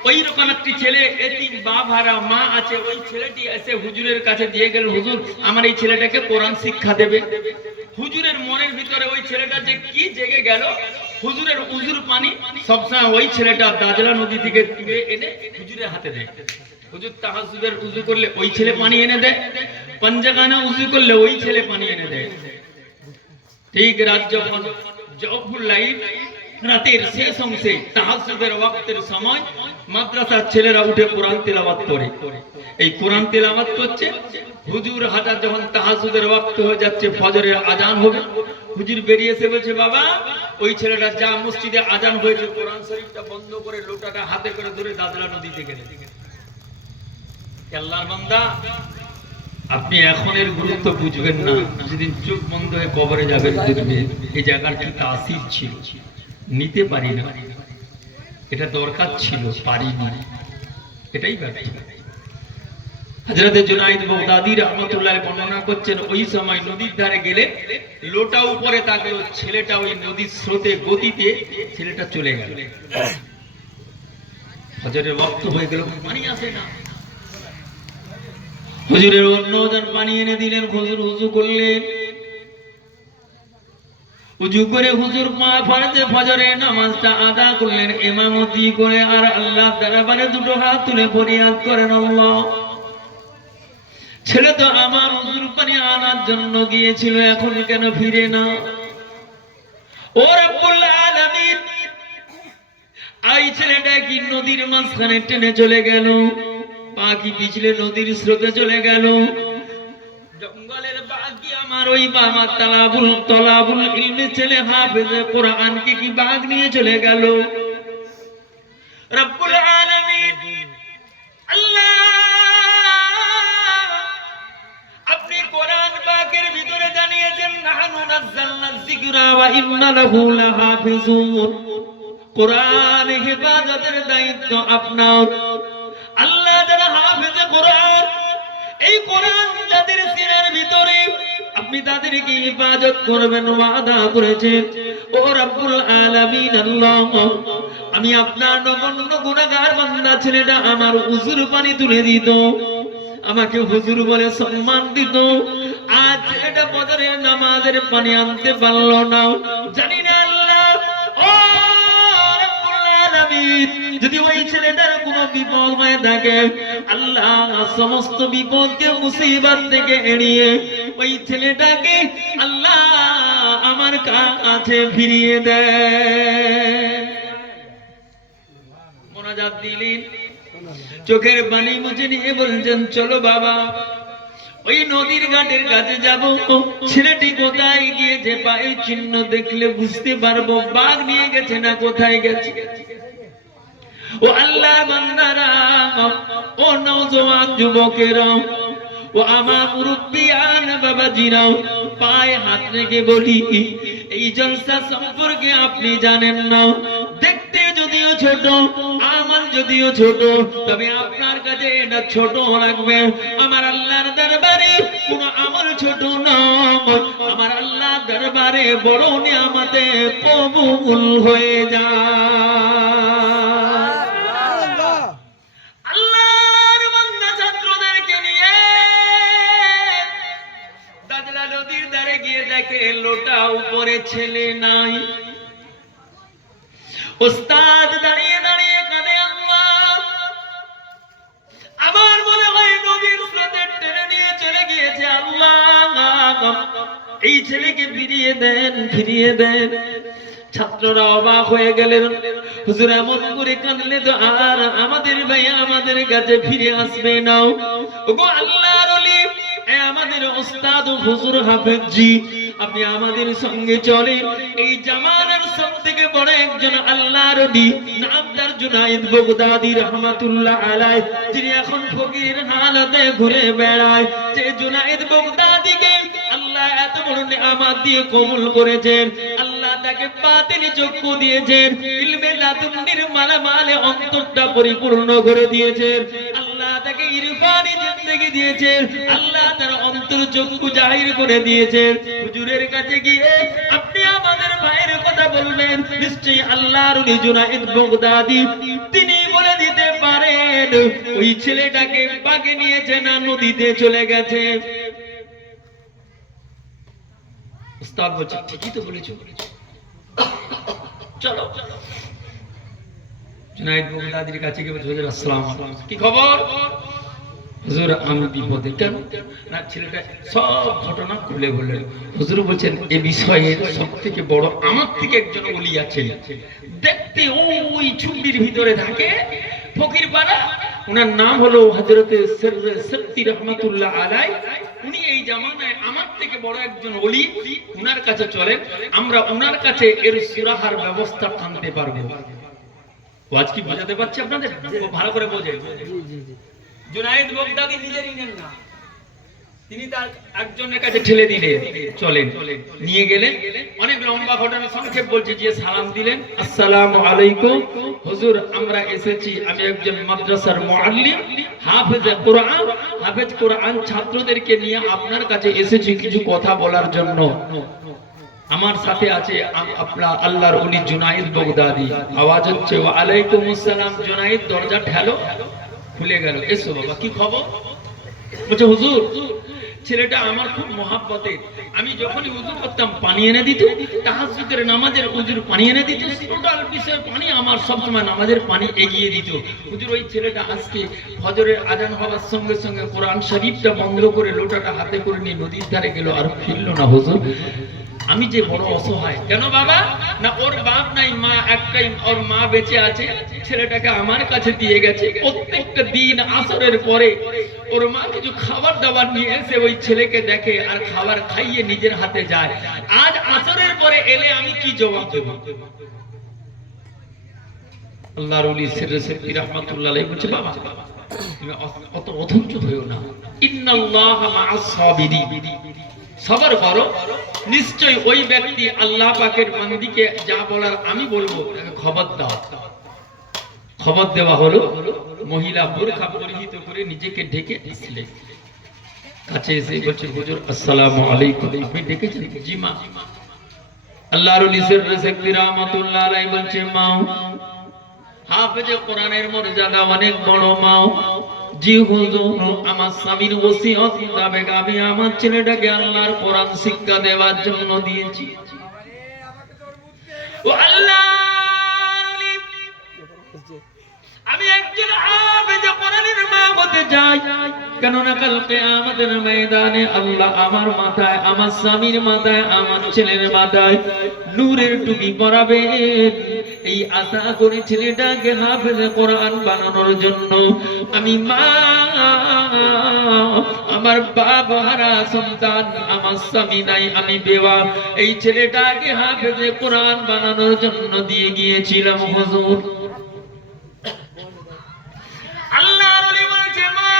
ওই রকম একটি ছেলে এতিম, বাপ হারা, মা আছে। ওই ছেলেটি এসে হুজুরের কাছে দিয়ে গেল, হুজুর আমার এই ছেলেটাকে কোরআন শিক্ষা দেবে। হুজুরের মনের ভিতরে ওই ছেলেটা যে কি জেগে গেল, হুজুরের উজুর পানি সবসময় ওই ছেলেটা দাজলা নদী থেকে তুলে এনে হুজুরের হাতে দেয়। হুজুর তাহাজ্জুদের উজু করলে ওই ছেলে পানি এনে দেয়, পঞ্জগানা উজু করলে ওই ছেলে পানি এনে দেয়। ঠিক রাত যখন জওফুল লাইল, রাতের শেষ অংশে তাহাজ্জুদের ওয়াক্তের সময় মাদ্রাসার ছেলেরা উঠে কোরআন তেলাওয়াত করে। এই কোরআন তেলাওয়াত করছে, হুজুর হাজার যখন তাহাজ্জুদের ওয়াক্ত হয়ে যাচ্ছে, ফজরের আজান হবে, হুজুর বেরিয়ে এসে বলছে বাবা ওই ছেলেটা যা মসজিদে আজান হয়েছে কোরআন শরীফটা বন্ধ করে লোটাটা হাতে করে ধরে দাজলা নদী থেকে আল্লাহর বান্দা, আপনি এখন এর গুরুত্ব বুঝবেন না, যেদিন চোখ বন্ধ হয়ে কবরে যাবেন বুঝবেন এই জায়গার কি তাসির ছিল। নিতে পারি না, এটা দরকার ছিল, পারিনি, এটাই ব্যাপার। হযরত জুনাইদ বাগদাদি রাহমাতুল্লাহ বর্ণনা করছেন, ওই সময় নদীর ধারে গেলে লোটা উপরে থাকলে ছেলেটা ওই নদীর স্রোতে গতিতে ছেলেটা চলে গেল। ফজরের ওয়াক্ত হয়ে গেল, পানি আসে না। হুজুরের অন্যজন পানি এনে দিলেন, হুজুর উযু করলেন, উযু করে হুজুর ফরজে ফজরের নামাজটা আদা করলেন ইমামতি করে, আর আল্লাহর দরবারে দুটো হাত তুলে ফরিয়াদ করেন, আল্লাহ ছেলে তো আমার হুজুর পানি আনার জন্য গিয়েছিল, এখন কেন ফিরে না? ও রব্বুল আলামিন, এই ছেলেটা কি নদীর মাঝখানে টেনে চলে গেল, পাখি পিছলে নদীর স্রোতে চলে গেল, জঙ্গলের বাঘি আমার ওই বাবা তলাবুল ইলমের ছেলে হাফেজে কোরআনকে কি বাঘ নিয়ে চলে গেল? রব্বুল আলামিন আল্লাহ, আপনি কোরআন পাকের ভিতরে জানিয়েছেন নাহনু নাযালনা যিকরা ওয়া ইন্না লাহু লাহাফিজুন, কোরআন হেফাজতের দায়িত্ব আপনার। আল্লাহ যারা হাফেজে কোরআন, এই কোরআন যাদের সিনার ভিতরে, আপনি তাদেরকে হেফাজত করবেন ওয়াদা করেছেন। ও রব্বুল আলামিন আল্লাহ, আমি আপনার নগণ্য গুনাহগার বান্দা ছেলেটা আমার উযুর পানি তুলে দিত, আমাকে হুজুর বলে সম্মান দিত, আজ এটা ফজরের নামাজের পানি আনতে পারলো না। জানি না আল্লাহ, ও রব্বুল আলামিন, যদি ওই ছেলেটার কোনো বিপদ হয়ে থাকে, আল্লাহ সমস্ত বিপদকে মুসিবত থেকে এড়িয়ে ওই ছেলেটাকে আল্লাহ আমার কাছে ফিরিয়ে দেয়। মোনাজাত দিলেন, চোখের পানি মুছে নিয়ে বলছেন চলো বাবা ওই নদীর ঘাটের কাছে যাব, ছেলেটি কোথায় গিয়েছে পায়ের চিহ্ন দেখলে বুঝতে পারবো বাঘ নিয়ে গেছে না কোথায় গেছে। ও আল্লাহর বান্দারা, ও নওজোয়ান যুবকেরা, ও আমার মুরব্বিয়ান বাবাজিরা, পায়ে হাত রেখে বলি এই জলসা সম্পর্কে আপনি জানেন না, দেখতে যদিও ছোট, আমল যদিও ছোট, তবে আপনার কাছে এটা ছোট লাগবে। আমার আল্লাহর দরবারে কোনো আমল ছোট না, আমার আল্লাহর দরবারে বড় নিয়ামতে কবুল হয়ে যায়। আল্লাহর বান্দা ছাত্রদেরকে নিয়ে দাজলা নদীর ধারে গিয়ে দেখে লোটা উপরে ছেলে নাই। ওস্তাদ দাঁড়িয়ে দাঁড়িয়ে কাঁদে, আল্লাহ আমার মনে হয় নদীর স্রোতে টেনে নিয়ে চলে গিয়েছে, আল্লাহ এই ছেলেকে ফিরিয়ে দেন, ফিরিয়ে দেন। ছাত্ররা অবাক হয়ে গেলেন, হুজুর এমন করে কাঁদলে তো আর আমাদের ভাই আমাদের কাছে ফিরে আসবে না। ওগো আল্লাহর ওলি, আমাদের ওস্তাদ হুজুর হাফেজ জি, আপনি আমাদের সঙ্গে চলেন। এই জামানার সবথেকে বড় একজন আল্লাহর ওলি, নাম তার জুনায়েদ বাগদাদী রাহমাতুল্লাহ আলাইহি, যিনি এখন ফকির হালতে ঘুরে বেড়ায়। যে জুনায়েদ বাগদাদীকে আল্লাহ এত বড় নিয়ামত দিয়ে কবুল করেছেন, আল্লাহ তাকে বাতিল চক্ষু দিয়েছেন, ইলমে লাদুন্নির মালামালে অন্তরটা পরিপূর্ণ করে দিয়েছেন, আল্লাহ তাকে ইরফানি জিন্দেগি দিয়েছেন, আল্লাহ তার অন্তর চক্ষু জাহির করে দিয়েছেন। হুজুরের কাছে গিয়ে আপনি আমাদের ভাইয়ের কথা বলবেন, নিশ্চয়ই আল্লাহর ওলি জুনায়েদ বাগদাদী তিনি বলে দিতে পারেন ওই ছেলেটাকে বাগে নিয়েছে না নদীতে চলে গেছে। উস্তাদ বলছে ঠিকই তো বলেছো, চলো। জুনায়েদ বাগদাদীর কাছে গিয়ে বলছে, হুজুর আসসালামু আলাইকুম, কি খবর? হুজুর আমি বিপদে। কেন? না ছেলেটা সব ঘটনা খুলে বললেন। হুজুর বলছেন এ বিষয়ে সবথেকে বড় আমার থেকে একজন ওলি আছেন, দেখতে ওই ছুটির ভিতরে থাকে, ফকির পাড়া, ওনার নাম হলো হযরতে সত্তি রহমাতুল্লাহ আলাইহি। উনি এই জামানায় আমার থেকে বড় একজন ওলি, ওনার কাছে চলেন, আমরা ওনার কাছে এর সুরাহার ব্যবস্থা আনতে পারবো। ওয়াজ কি বোঝাতে পারছি আপনাদের? ভালো করে বোঝেন। জুনায়েদ বাগদাদী নিজেরই নেন না, তিনি তার একজনের কাছে ঠেলে দিলেন, চলেন, নিয়ে গেলেন। অনেক লম্বা ঘটনা, সংক্ষেপ বলছি, যে সালাম দিলেন, আসসালামু আলাইকুম হুজুর, আমরা এসেছি, আমি একজন মাদ্রাসার মুআল্লিম, হাফেজে কোরআন, হাফেজ কোরআন ছাত্রদেরকে নিয়ে আপনার কাছে এসেছি কিছু কথা বলার জন্য। আমার সাথে আছে আপনার আল্লাহর ওলি জুনায়েদ বাগদাদী। আওয়াজ হচ্ছে ওয়া আলাইকুম আসসালাম। জুনায়েদ দরজা ঠেলো, খুলে গেল। এসো বাবা, কি খবর? বলছে হুজুর ছেলেটা আমার খুব মহাব্বতের, আমি যখনই উযু করতাম পানি এনে দিত, তাহাজ্জুদের নামাজের উযুর পানি এনে দিত, টোটাল বিষয় পানি আমার সবসময় নামাজের পানি এগিয়ে দিত। হুজুর ওই ছেলেটা আজকে ফজরের আজান হওয়ার সঙ্গে সঙ্গে কোরআন শরীফটা বন্ধ করে লোটাটা হাতে করে নিয়ে নদীর ধারে গেল, আর ফিরলো না। হুজুর আমি যে বড় অসহায়। কেন বাবা? না ওর বাপ নাই, মা একটাই, ওর মা বেঁচে আছে, ছেলেটাকে আমার কাছে দিয়ে গেছে। প্রত্যেকটা দিন আসরের পরে ওর মা কিছু খাবার দাবার নিয়ে এসে ওই ছেলেকে দেখে আর খাবার খাইয়ে নিজের হাতে যায়। আজ আসরের পরে এলে আমি কি জবাব দেব? আল্লাহর ওলি সত্তি রাহমাতুল্লাহ আলাইহি বলছে, বাবা তুমি অত অধৈর্য হয়ো না, ইন্নাল্লাহা মা'আস সাবিরিন, সবর করো, নিশ্চয় ওই ব্যক্তি আল্লাহ পাকের বান্দিকে যা বলার আমি বলবো তাকে খবর দাও। খবর দেওয়া হলো, মহিলা বোরখা পরিহিত করে নিজেকে ঢেকে আসলে কাছে এসে বলছে, হুজুর আসসালামু আলাইকুম। আপনি ডেকেছেন? জি মা। আল্লাহর ওলি সত্তি রাহমাতুল্লাহ আলাইহি বলছে, মা হাফেজে কোরআনের মর্যাদা অনেক বড়। মা জি হুজুর, আমার স্বামীর ওসিয়ত মোতাবেক আমি আমার ছেলেটাকে আল্লাহর কোরআন শিক্ষা দেওয়ার জন্য দিয়েছি। ও আল্লাহ, আমি একজন হাফেজে কোরআনের মা হতে চাই, কেননা কাল কিয়ামতের ময়দানে আল্লাহ আমার মাথায়, আমার স্বামীর মাথায়, আমার ছেলের মাথায় নূরের টুপি পরাবেন। এই আশা করে ছেলেটাকে হাফেজে কোরআন বানানোর জন্য আমি মা, আমার বাপ হারা সন্তান, আমার স্বামী নাই, আমি বেওয়া, এই ছেলেটাকে হাফেজে কোরআন বানানোর জন্য দিয়ে গিয়েছিলাম। হুজুর আল্লাহর ওলি বলছে, মা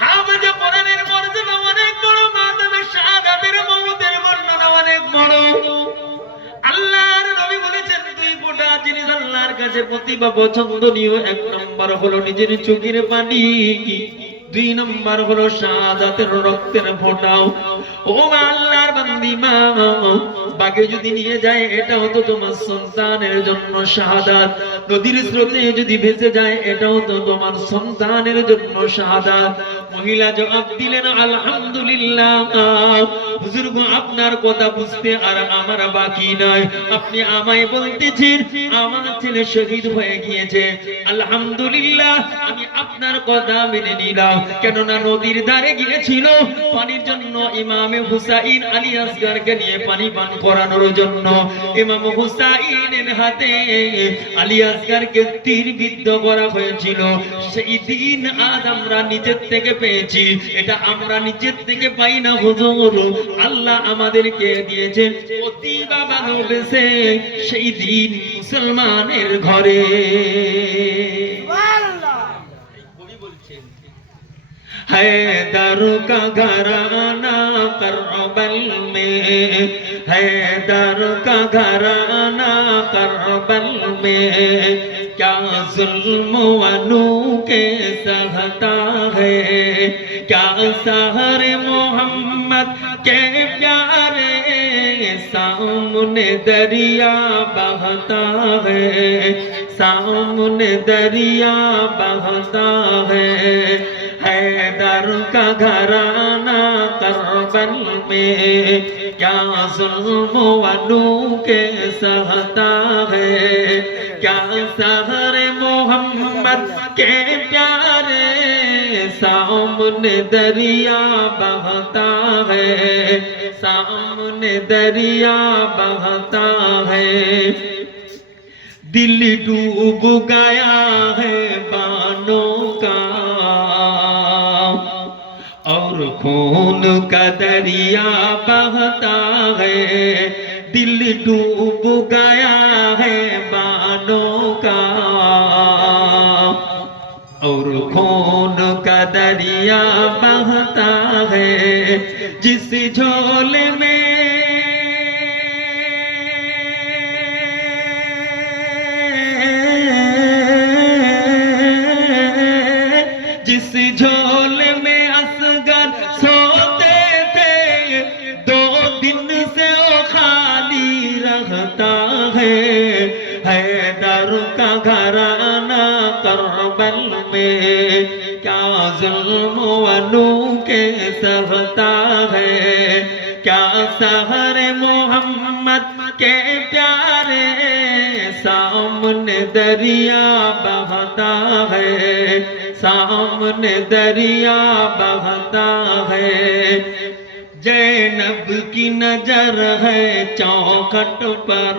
হাফেজে কোরআনের মর্যাদা অনেক বড়, মাতামে শাহাদাতের মওতের বর্ণনা অনেক বড়। আল্লাহর নবী বলেছেন দুই ফোঁটা জিনিস আল্লাহর কাছে প্রতিভা পছন্দনীয়। এক নম্বর হলো নিজের চোখের পানি, দুই নম্বর হলো শাহাদাতের রক্তের ফোঁটাও। ও মা, আল্লাহর বান্দি মা, বাগে যদি নিয়ে যায় এটাও তো তোমার সন্তানের জন্য শাহাদাত, নদীর স্রোতে যদি ভেসে যায় এটাও তো তোমার সন্তানের জন্য শাহাদাত, মহিলা জবাব দিলেন আলহামদুলিল্লাহ। হুজুর গো আপনার কথা বুঝতে আর আমার বাকি নয়, আপনি আমায় বলতেছেন আমার ছেলে শহীদ হয়ে গিয়েছে, আলহামদুলিল্লাহ আমি আপনার কথা মেনে নিলাম। কেননা নদীর ধারে গিয়েছিল পানির জন্য ইমামে হুসাইন আলী আসগরকে নিয়ে পানি পান করানোর জন্য। ইমাম হুসাইনের হাতে আলী আসগরকে তীর বিদ্ধ করা হয়েছিল। সেই দিন আজ আমরা নিজের থেকে পেয়েছি, এটা আমরা নিজের থেকে পাই না হুজুর, আল্লাহ আমাদেরকে দিয়েছেন প্রতিভা ভালোবেসে সেই দিন মুসলমানের ঘরে। हैदर का घराना करबल में, हैदर का घराना करबल में, क्या जुल्म वनु के सहता है, क्या सहर मोहम्मद के प्यारे सामने दरिया बहता है, सामने दरिया बहता है। हैदर का घराना करबल में, क्या जुल्म वनु के सहता है, क्या सहर मोहम्मद के प्यारे सामने दरिया बहता है, सामने दरिया बहता है। दिल डूब गया है बानों का और खून का दरिया बहता है, दिल डूब गया है बानों का और खून का दरिया बहता है। जिस झोले में जिस झोले में असगर सोते थे, 2 दिन से वो खाली रहता है। हैदर का घराना करबल में, क्या जुल्म वनु के सहता है, क्या सहर मोहम्मद के प्यारे सामने दरिया बहता है, सामने दरिया बहता है। जैनब की नजर है चौखट पर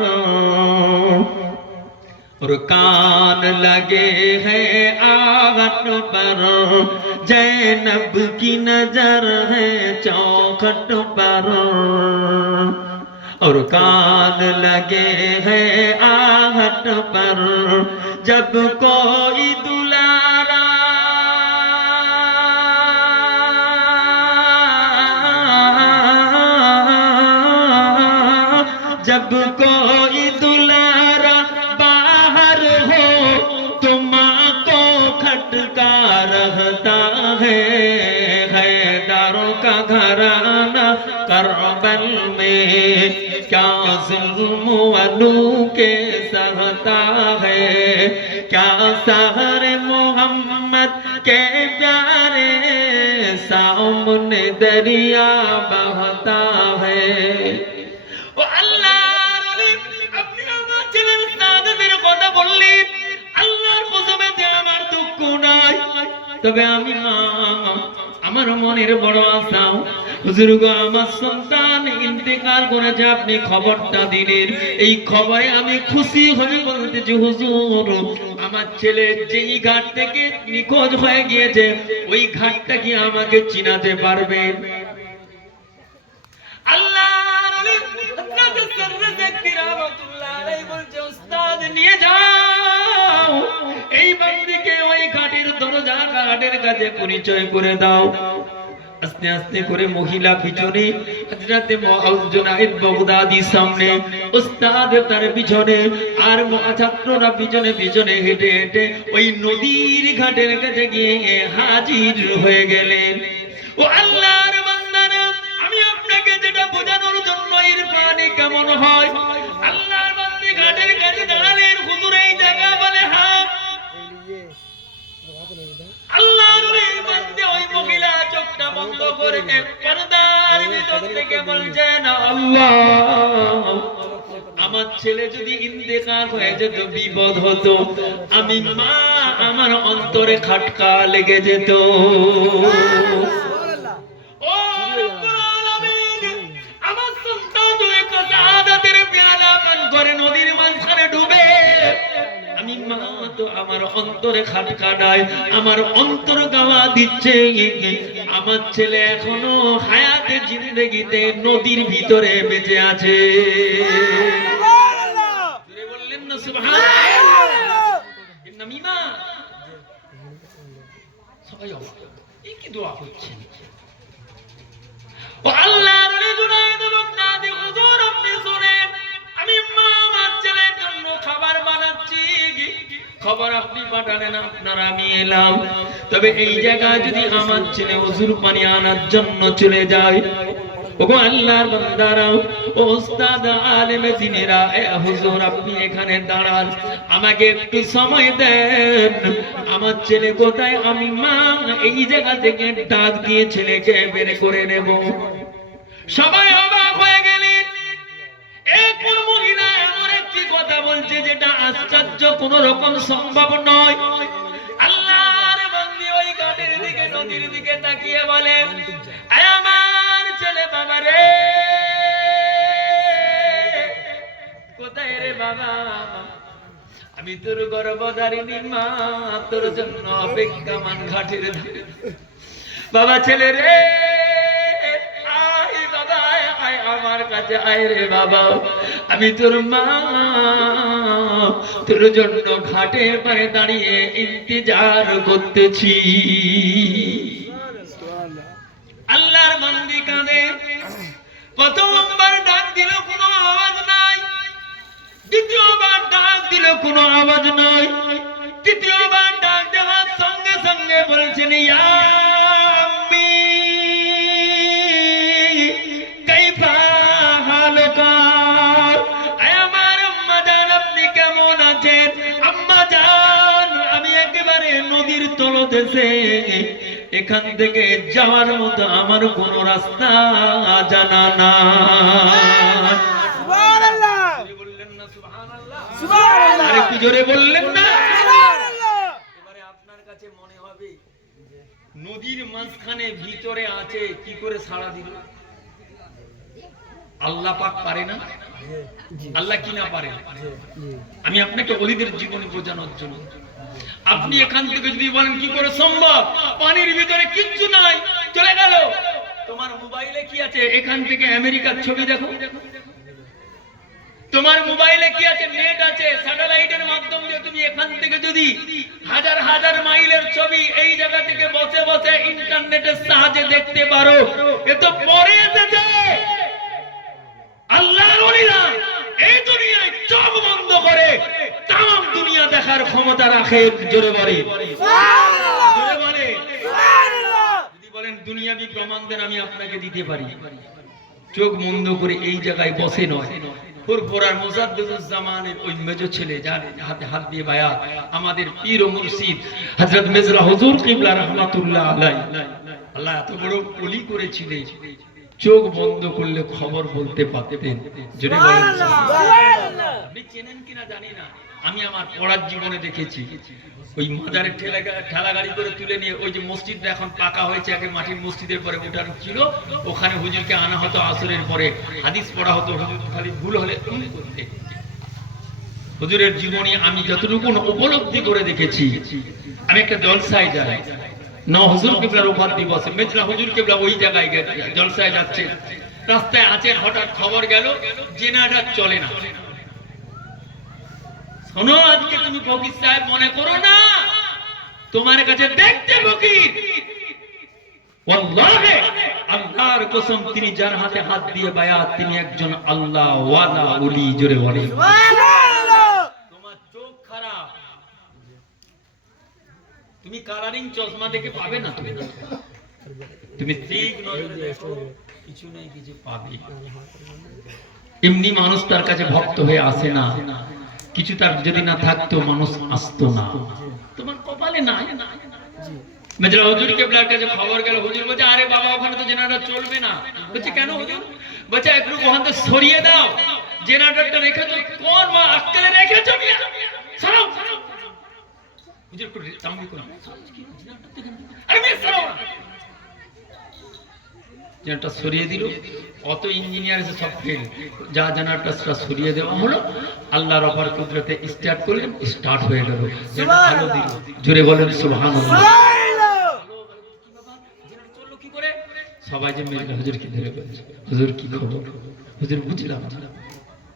और कान लगे हैं आहट पर, जैनब की नजर है चौखट पर और कान लगे हैं आहट पर। जब कोई दुलारा जब कोई दुलारा बाहर हो तो माँ को खटका रहता है। हैदरों का घराना करबल में, क्या जुल्म वनु के सहता है, क्या सहर मोहम्मद के प्यारे सामने दरिया बहता है। ও আল্লাহর ওলি, আপনি আমার ছেলের সাদাতের কথা বললেন, আল্লাহর কসমে যে আমার দুঃখ নাই, তবে আমি মা আমার মনের বড় আশা, হুজুর গো আমার সন্তান ইন্তেকাল করেছে, আপনি খবরটা দিলেন, এই খবরে আমি খুশি হয়ে বলতেছি হুজুর আমার ছেলে যেই ঘাট থেকে নিখোঁজ হয়ে গিয়েছে ওই ঘাটটা কি আমাকে চিনাতে পারবেন? আল্লাহর ওলি হযরত সররজাক রাহমাতুল্লাহ আলাইহি বলছে উস্তাদ নিয়ে যাও এই বান্দিকে ওই ঘাটের দরজা ঘাটের কাছে পরিচয় করে দাও। আস্তে আস্তে করে মহিলা পিছনে, হযরতে মুআজ জুনাইদ বাগদাদি সামনে, উস্তাদ তার পিছনে, আর ছাত্ররা পিছনে পিছনে হেঁটে হেঁটে ওই নদীর ঘাটের কাছে গিয়ে হাজির হয়ে গেলেন। ও আল্লাহর বান্দারা, আমি আপনাকে যেটা বোঝানোর জন্য ইরফানে কেমন হয়, আল্লাহর বান্দে ঘাটের কাছে দাঁড়ালেন, হুজুর এই জায়গা বলে হ্যাঁ। আল্লাহর ওই বান্দে ওই মহিলা পর্দার ভিতর থেকে বলছেন আল্লাহ, আমার ছেলে যদি ইন্তেকাল হয়ে যেত, বিপদ হতো, আমি মা আমার অন্তরে খাটকা লেগে যেত। ও রব্বুল আলামিন, আমার সন্তান যদি শাহাদাতের পেয়ালা পান করে নদীর মাঝখানে ডুবে, আমি মা তো আমার অন্তরে খাটকা নাই, আমার অন্তর গাওয়া দিচ্ছে আমার ছেলে এখনো হায়াতে জিন্দেগিতে নদীর ভিতরে বেঁচে আছে। বললেন না সুবহানাল্লাহ। মিমা সবাই এই কি দোয়া করছেন? ও আল্লাহর ওলি জুনায়েদ বাগদাদি হুজুর, আপনি শুনেন, আমি মা আমার ছেলের জন্য খাবার বানাচ্ছি, খবর আপনি পাঠালেন, আপনারা আমি এলাম, তবে এই জায়গায় যদি আমার ছেলে ওযুর পানি আনার জন্য চলে যায়, ওগো আল্লাহর বান্দারা, ও উস্তাদ আলেমে দিনেরা, এ হুজুর আপনি এখানে দাঁড়ান, আমাকে একটু সময় দেন, আমার ছেলে কোথায়, আমি মা এই জায়গা থেকে ডাক দিয়ে ছেলেকে বের করে নেব। সবাই অবাক হয়ে গেলেন, কোন মহিলা এমন একটি কথা বলছে যেটা আশ্চর্য, কোন রকম সম্ভব নয়। আল্লাহর বান্দী ওই ঘাটের দিকে, নদীর দিকে তাকিয়ে বলে, আয় আমার ছেলে বাবা রে, কোথায় রে বাবা, আমি তোর গর্ভধারিণী মা, তোর জন্য অপেক্ষামান ঘাটের ধারে। বাবা ছেলে রে, আয় বাবা, আয় আমার কাছে আয় রে বাবা, আমি তোর মা, তোর জন্য ঘাটের পারে দাঁড়িয়ে ইন্তজার করতেছি। আল্লাহর বান্দি কাঁদে। প্রথমবার ডাক দিল, কোনো আওয়াজ নাই। দ্বিতীয়বার ডাক দিল, কোনো আওয়াজ নাই। তৃতীয়বার ডাক দেওয়ার সঙ্গে সঙ্গে বলছেন, ইয়া আম্মি কাইফা হালুকা, আয় আমার আম্মা জান, আপনি কেমন আছেন? আম্মা জান, আমি একেবারে নদীর তলদেশে, এখান থেকে যাওয়ার মতো আমার কোন রাস্তা জানা না। সুবহানাল্লাহ। বললেন না সুবহানাল্লাহ? সুবহানাল্লাহ। আরে একটু জোরে বললেন না? সুবহানাল্লাহ। এবারে আপনার কাছে মনে হবে নদীর মাঝখানে ভিতরে আছে, কি করে সাড়া দিল? আল্লাহ পাক পারে না? আল্লাহ কি না পারে? আমি আপনাকে ওলিদের জীবনে বোঝানোর জন্য, আপনি এখান থেকে যদি বলেন কি করে সম্ভব, পানির ভিতরে কিচ্ছু নাই, চলে গেল, তোমার মোবাইলে কি আছে, এখান থেকে আমেরিকার ছবি দেখো, তোমার মোবাইলে কি আছে, নেট আছে, স্যাটেলাইটের মাধ্যমে তুমি এখান থেকে যদি হাজার হাজার মাইলের ছবি এই জায়গা থেকে বসে বসে ইন্টারনেটের সাহায্যে দেখতে পারো। এ তো পরে এসেছে। আল্লাহর ওলিরা এই দুনিয়ায় চোখ বন্ধ করে তাম দুনিয়া দেখার ক্ষমতা রাখে। জোরে বলে সুবহানাল্লাহ, জোরে বলে সুবহানাল্লাহ। যদি বলেন দুনিয়াবি প্রমাণ দেন, আমি আপনাকে দিতে পারি। চোখ বন্ধ করে এই জায়গায় বসে নয়, ফুরফুরার মুজাদ্দিদুজ্জামানের ওই মেজো ছেলে, যার হাতে হাত দিয়ে বায়াত, আমাদের পীর ও মুর্শিদ হযরত মির্জা হুজুর কিবলা রাহমাতুল্লাহ আলাইহি, আল্লাহ এত বড় ওলি করেছিলেন, চোখ বন্ধ করলে খবর বলতে পারতেন। জোরে বলেন সুবহানাল্লাহ। আপনি চেনেন কিনা জানি না, আমি আমার পড়ার জীবনে দেখেছি, ওই মাজারের ঠেলা গাড়ি করে তুলে নিয়ে, ওই যে মসজিদটা এখন পাকা হয়েছে, আগে মাটির মসজিদের পরে ওঠানো ছিল, ওখানে হুজুরকে আনা হতো আসরের পরে, হাদিস পড়া হতো, হুজুর খালি ভুল হলে করতে। হুজুরের জীবনী আমি যতটুকু উপলব্ধি করে দেখেছি, আমি একটা জলসায় যাই, হুজুর কিবলার ওফাত দিবসে মেজলা হুজুর কিবলা ওই জায়গায় জলসায় যাচ্ছে, রাস্তায় আছেন, হঠাৎ খবর গেল জেনাটা চলে না। শোনো, আজকে তুমি ফকির সাহেব মনে করো না, তোমার কাছে দেখতে ফকির, ওয়াল্লাহি আল্লাহর কসম, তিনি যার হাতে হাত দিয়ে বায়াত, তিনি একজন আল্লাহ ওয়ালা ওলি। জোরে বলে সুবহানাল্লাহ। তোমার চোখ খারাপ, তুমি কালারিং চশমা দেখে পাবে না, তুমি ঠিক নজরে দেখো, কিছু নাই কিছু পাবে। এমনি মানুষ তার কাছে ভক্ত হয়ে আসে না, কিছু তার যদি না থাকতো মানুষ আসতো না। তোমার কপালে নাই, মেজরা হুজুর কেবলার কাছে খবর গেল, হুজুর বলছে আরে বাবা ওখানে তো জেনারেটর চলবে না। বলছে কেন হুজুর? বলছে একটু ওখান থেকে সরিয়ে দাও, জেনারেটরটা রেখেছো কোন মা আক্কেলে রেখেছো মিয়া, সরাও। হুজুর একটু তাম্বি করো, আরে মিয়া সরাও না। জেনারেটর সরিয়ে দিল, অত ইঞ্জিনিয়ার এসে সব ফেল, যা জেনারেটরটা সরিয়ে দেওয়া হলো, আল্লাহর অপার কুদরতে স্টার্ট করলেন, স্টার্ট হয়ে গেল। ভালো দিল, জোরে বলেন সুবহানাল্লাহ। সবাই যে মিলে হুজুরকে ধরে বলছে, হুজুর কি খবর? হুজুর বুঝলাম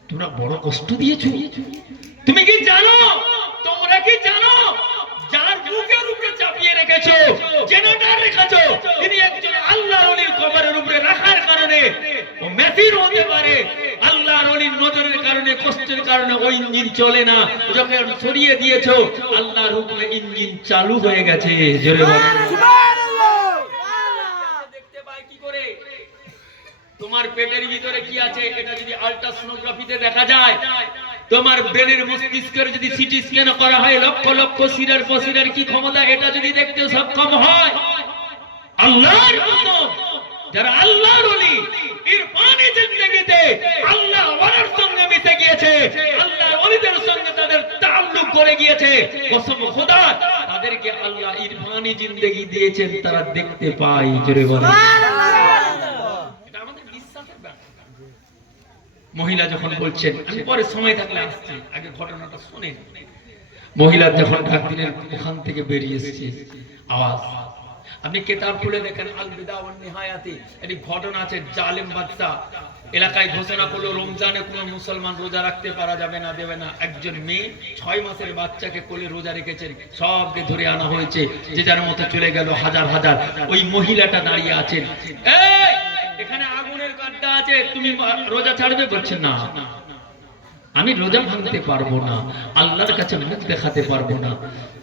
তোমরা বড় কষ্ট দিয়েছো। তুমি কি জানো, তোমরা কি জানো যার বুকের উপরে চাপিয়ে রেখেছো, জেনারেটর রেখেছো, তিনি একজন আল্লাহর ওলির কবরের উপরে রাখার কারণে ও মেশিন হতে পারে। আল্লাহর ওলির নজরের কারণে, কষ্টের কারণে ওই ইঞ্জিন চলে না, যখন সরিয়ে দিয়েছো আল্লাহর হুকুমে ইঞ্জিন চালু হয়ে গেছে। জোরে বলেন সুবহানাল্লাহ। দেখতে পাই কি করে তোমার পেটের ভিতরে কি আছে, এটা যদি আল্ট্রাসোনোগ্রাফিতে দেখা যায়, তোমার ব্রেনের মস্তিষ্কের যদি সিটি স্ক্যান করা হয়, লক্ষ লক্ষ সিরার পসিরার কি ক্ষমতা, এটা যদি দেখতে সক্ষম হয়, আল্লাহর কসম যারা আল্লাহর ওলি ইরফানি জিন্দেগিতে আল্লাহ ওয়ালার সঙ্গে মিশে গিয়েছে, আল্লাহর ওলিদের সঙ্গে তাদের তাআল্লুক করে গিয়েছে, কসম খোদা তাদেরকে আল্লাহ ইরফানি জিন্দেগি দিয়েছেন, তারা দেখতে পায়। জোরে বলেন সুবহানাল্লাহ। এটা আমাদের বিশ্বাসের ব্যাপার। মহিলা যখন বলছেন, আমি পরে সময় থাকলে আসছি, আগে ঘটনাটা শুনেন। মহিলা যখন ডাক দিলেন, ওখান থেকে বেরিয়ে এসেছে আওয়াজ। আপনি কিতাব খুলে দেখেন, আল বিদা ওয়ান নিহায়াতি, এটি ঘটনা আছে। জালেম বাদশা এলাকায় ঘোষণা করলো রমজানে কোনো মুসলমান রোজা রাখতে পারা যাবে না, দেবে না। একজন মেয়ে 6 মাসের বাচ্চাকে কোলে রোজা রেখেছেন, সবকে ধরে আনা হয়েছে, যে যার মতো চলে গেল হাজার হাজার। ওই মহিলাটা দাঁড়িয়ে আছেন, এই এখানে আগুনের কাঠটা আছে, তুমি রোজা ছাড়বে? বলছেন না, আমি রোজা ভাঙতে পারবো না, আল্লাহর কাছে মুখ দেখাতে পারবো না।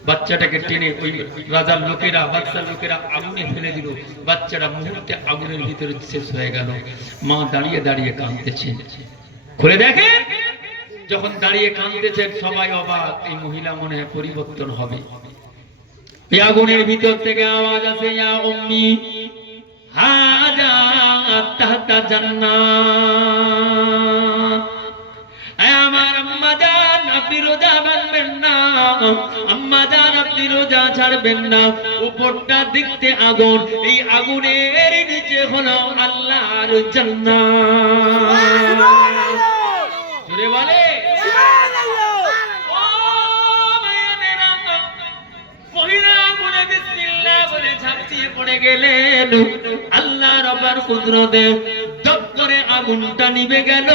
বাচ্চাটাকে টেনে ওই রাজার লোকেরা, বাদশার লোকেরা আগুনে ফেলে দিল, বাচ্চাটা মুহূর্তে আগুনের ভিতরে শেষ হয়ে গেল। মা দাঁড়িয়ে দাঁড়িয়ে কাঁদতেছেন, খুলে দেখেন যখন দাঁড়িয়ে কাঁদতেছেন সবাই অবাক, এই মহিলা মনে হয় পরিবর্তন হবে। এই আগুনের ভিতর থেকে আওয়াজ আসে, ইয়া উম্মি হাজা তাহতা জান্নাত। আমার আম্মা জান আপনি রোজা ভাঙবেন না, আম্মা জান আপনি রোজা ছাড়বেন না। উপরটা দেখতে আগুন, এই আগুনের নিচে হলো আল্লাহর জান্নাত। জোরে বলে সুবহানাল্লাহ। ও মায়েরা, মহিলা বলে বিসমিল্লাহ বলে ঝাঁপিয়ে পড়ে গেলেন। আল্লাহর অপার কুদরতে দপ করে আগুনটা নিভে গেল।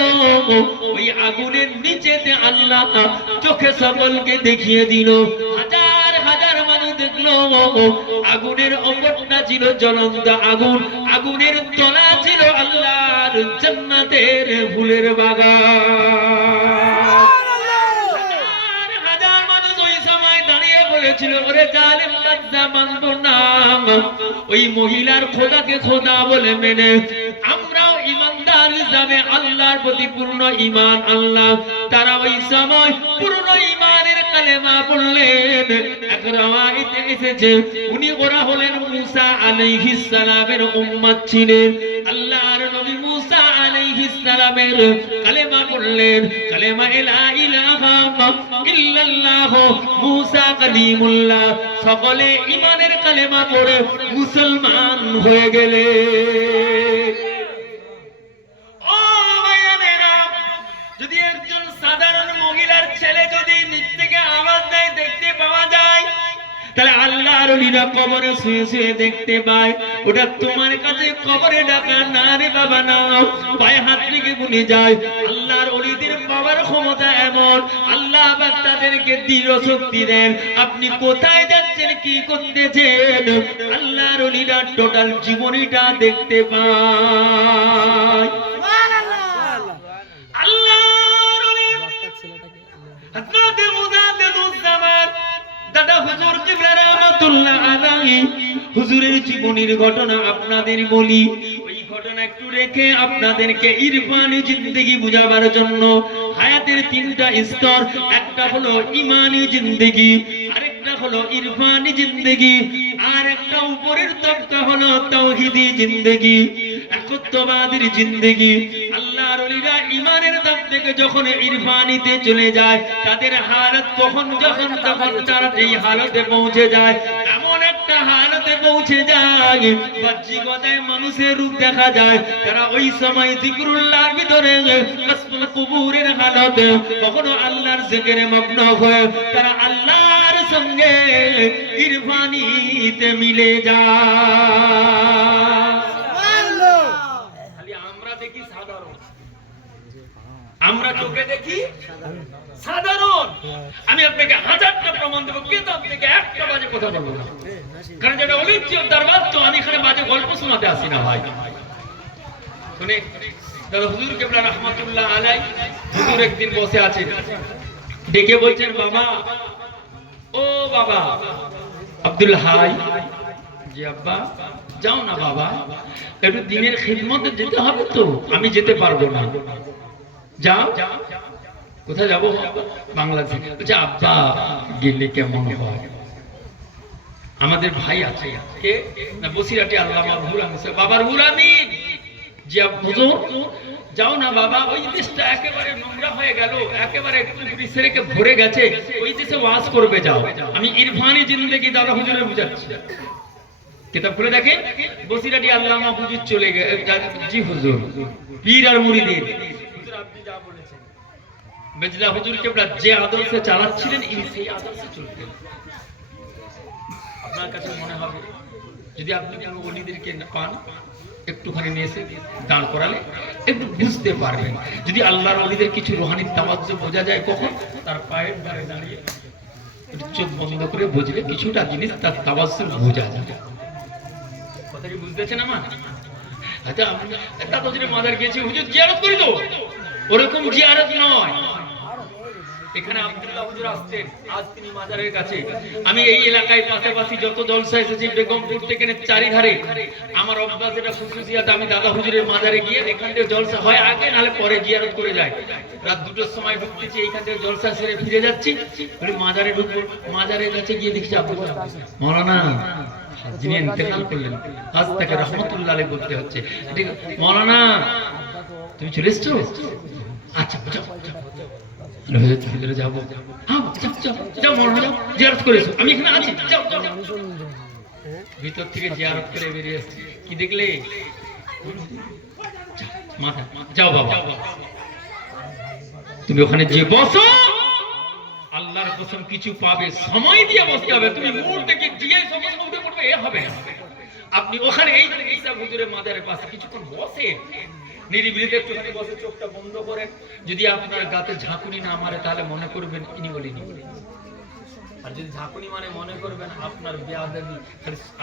ওই আগুনের নিচেতে আল্লাহ চোখে সকলকে দেখিয়ে দিল। হাজার হাজার মানুষ দেখলো, আগুনের অপরটা ছিল জ্বলন্ত আগুন, আগুনের তলা ছিল আল্লাহর জান্নাতের ফুলের বাগান। হাজার মানুষ ওই সময় দাঁড়িয়ে বলেছিল, ওরে জালেম বাদশা মানবো না। ওই মহিলার খোদাকে খোদা বলে মেনে আমরাও ইমানদার হিসাবে আল্লাহর প্রতি পূর্ণ ঈমান আনলাম। তারা ওই সময় পূর্ণ ঈমানের কালেমা পড়লেন। এক রাওয়ায়াতে এসেছে, ওরা হলেন মুসা আলাইহিস সালামের উম্মত ছিলেন। আল্লাহর নবী মুসা আলাইহিস সালামের কালেমা পড়লেন, কালেমা লা ইলাহা ইল্লাল্লাহ মুসা কালিমুল্লাহ। সকলে ঈমানের কালেমা পড়ে মুসলমান হয়ে গেলেন। যদি একজন সাধারণ মহিলার ছেলে যদি নিচ থেকে আওয়াজ দেয় দেখতে পাওয়া যায়, তাহলে আল্লাহর ওলিরা কবরে শুয়ে শুয়ে দেখতে পায়। ওটা তোমার কাছে কবরে ডাকা না রে বাবা, না। পায়ে হাত রেখে গুনে যায়। আল্লাহর ওলিদের বাবার ক্ষমতা এমন, আল্লাহ আবার তাদেরকে দৃঢ় শক্তি দেন। আপনি কোথায় যাচ্ছেন, কি করতেছেন, আল্লাহর ওলিরা টোটাল জীবনীটা দেখতে পায়। দাদা হুজুর কিবলা রাহমাতুল্লাহ আলাইহি হুজুরের জীবনের ঘটনা আপনাদের বলি। ওই ঘটনা একটু রেখে আপনাদেরকে ইরফানি জিন্দেগি বুঝাবার জন্য হায়াতের 3টা স্তর, একটা হলো ঈমানি জিন্দেগি, আরেকটা হলো ইরফানি জিন্দেগি, আর আর একটা উপরের তবকা হলো তাওহীদি জিন্দেগি, একত্ববাদের জিন্দেগি। আল্লাহর ওলিরা ইমানের ধাপ থেকে যখন ইরফানিতে চলে যায়, তাদের হালত তখন তারা এই হালতে পৌঁছে যায়, এমন একটা হালতে পৌঁছে যায় বাহ্যিকতায় মানুষের রূপ দেখা যায়। তারা ওই সময় জিকরুল্লাহর ভিতরে কসবুল কুবুরের হালতে কখনো আল্লাহর জিকিরে মগ্ন হয়ে তারা আল্লাহর সঙ্গে ইরফানিতে মিলে যায়। খালি আমরা দেখি সাধারণ, আমরা চোখে দেখি সাধারণ। আমি আপনাকে হাজারটা প্রমাণ দেবো, কিন্তু আপনাকে একটা বাজে কথা বলবো না, কারণ যেটা অলিচিও দরবার তো আমি এখানে বাজে গল্প শোনাতে আসি না ভাই। শুনে দাদা হুজুর কেবলা রহমাতুল্লাহ আলাই, হুজুর একদিন বসে আছে, ডেকে বলছেন বাবা, ও বাবা আব্দুল হাই। জি আব্বা। যাও না বাবা, একটু দিনের খিদমতে যেতে হবে তো, আমি যেতে পারবো না। যাও। কোথায় যাবো? বাংলাদেশে। বলছে আব্বা গেলে কেমন হয়? আমাদের ভাই আছে, কে না বসিরাটি আল্লামা রুহুল আমিন, বাবার রুহুল আমিন। জি হুজুর যাও না বাবা, ওই দেশটা একেবারে নোংরা হয়ে গেল, একেবারে কুফরিকে ভরে গেছে, ওই দেশে ওয়াজ করবে যাও। আমি ইরফানি জিন্দেগি দাদা হুজুরের বুঝাচ্ছি, কিতাব খুলে দেখেন। বসিরাটি আল্লামা হুজুর চলে গেছে। জি হুজুর, পীর আর মুরিদের হুজুর আপনি যা বলেছেন, মেজলা হুজুর কেবলা যে আদর্শে চালাচ্ছিলেন ইনি সেই আদর্শে চলতেন। আপনার কাছে মনে হবে যদি আপনি কোনো ওলিদেরকে পান, একটুখানি নিয়ে এসে দাঁড় করালে একটু বুঝতে পারবেন। যদি আল্লাহর ওলিদের কিছু রুহানির তাওয়াজ্জুহ বোঝা যায় কখন, তার পায়ের ধারে দাঁড়িয়ে চোখ বন্ধ করে বুঝলে কিছুটা জিনিস তার তাওয়াজ্জুহ বোঝা যাবে। কথা কি বুঝতেছেন আমার? আচ্ছা একটা হুজুরের মাজার গিয়েছি, হুজুর জিয়ারত করি তো, ওরকম জিয়ারত নয়। এখানে আব্দুল্লাহ হুজুর আসছেন, আজ তিনি মাজারের কাছে। আমি এই এলাকায় পাশাপাশি যত জলসা এসেছি বেগমপুর থেকে চারিধারে, আমার অভ্যাস এটা খুশুসিয়াত, আমি দাদা হুজুরের মাজারে গিয়ে এখান থেকে জলসা হয় আগে, নাহলে পরে জিয়ারত করে যাই। রাত 2টোর সময় ঢুকতেছি, এইখান থেকে জলসা সেরে ফিরে যাচ্ছি, বলি মাজারে ঢুকবো। মাজারের কাছে গিয়ে দেখছি আব্দুল্লাহ মাওলানা যিনি ইন্তেকাল করলেন, আজ তাকে রহমতুল্লাহ আলাইহি বলতে হচ্ছে। মাওলানা তুমি চলে এসছো? আচ্ছা ভিতরে যাবো। জিয়ারত করেছো? আমি এখানে আছি, যাও যাও। ভিতর থেকে জিয়ারত করে বেরিয়ে আসছি, কি দেখলে? মাথা যাও বাবা, তুমি ওখানে যে বসো, আল্লাহর কসম কিছু পাবে, সময় দিয়ে বসতে হবে। তুমি মুহূর্তে গিয়ে সমস্ত উঠে পড়বে, এ হবে না। আপনি ওখানে এইটা হুজুরের মাজারের পাশে কিছুক্ষণ বসে, নিরিবিলিতে একটুখানি বসে চোখটা বন্ধ করেন। যদি আপনার গাতে ঝাঁকুনি না মারে তাহলে মনে করবেন ইনি বলিনি, আর যদি ঝাঁকুনি মানে মনে করবেন আপনার বেয়াদবি,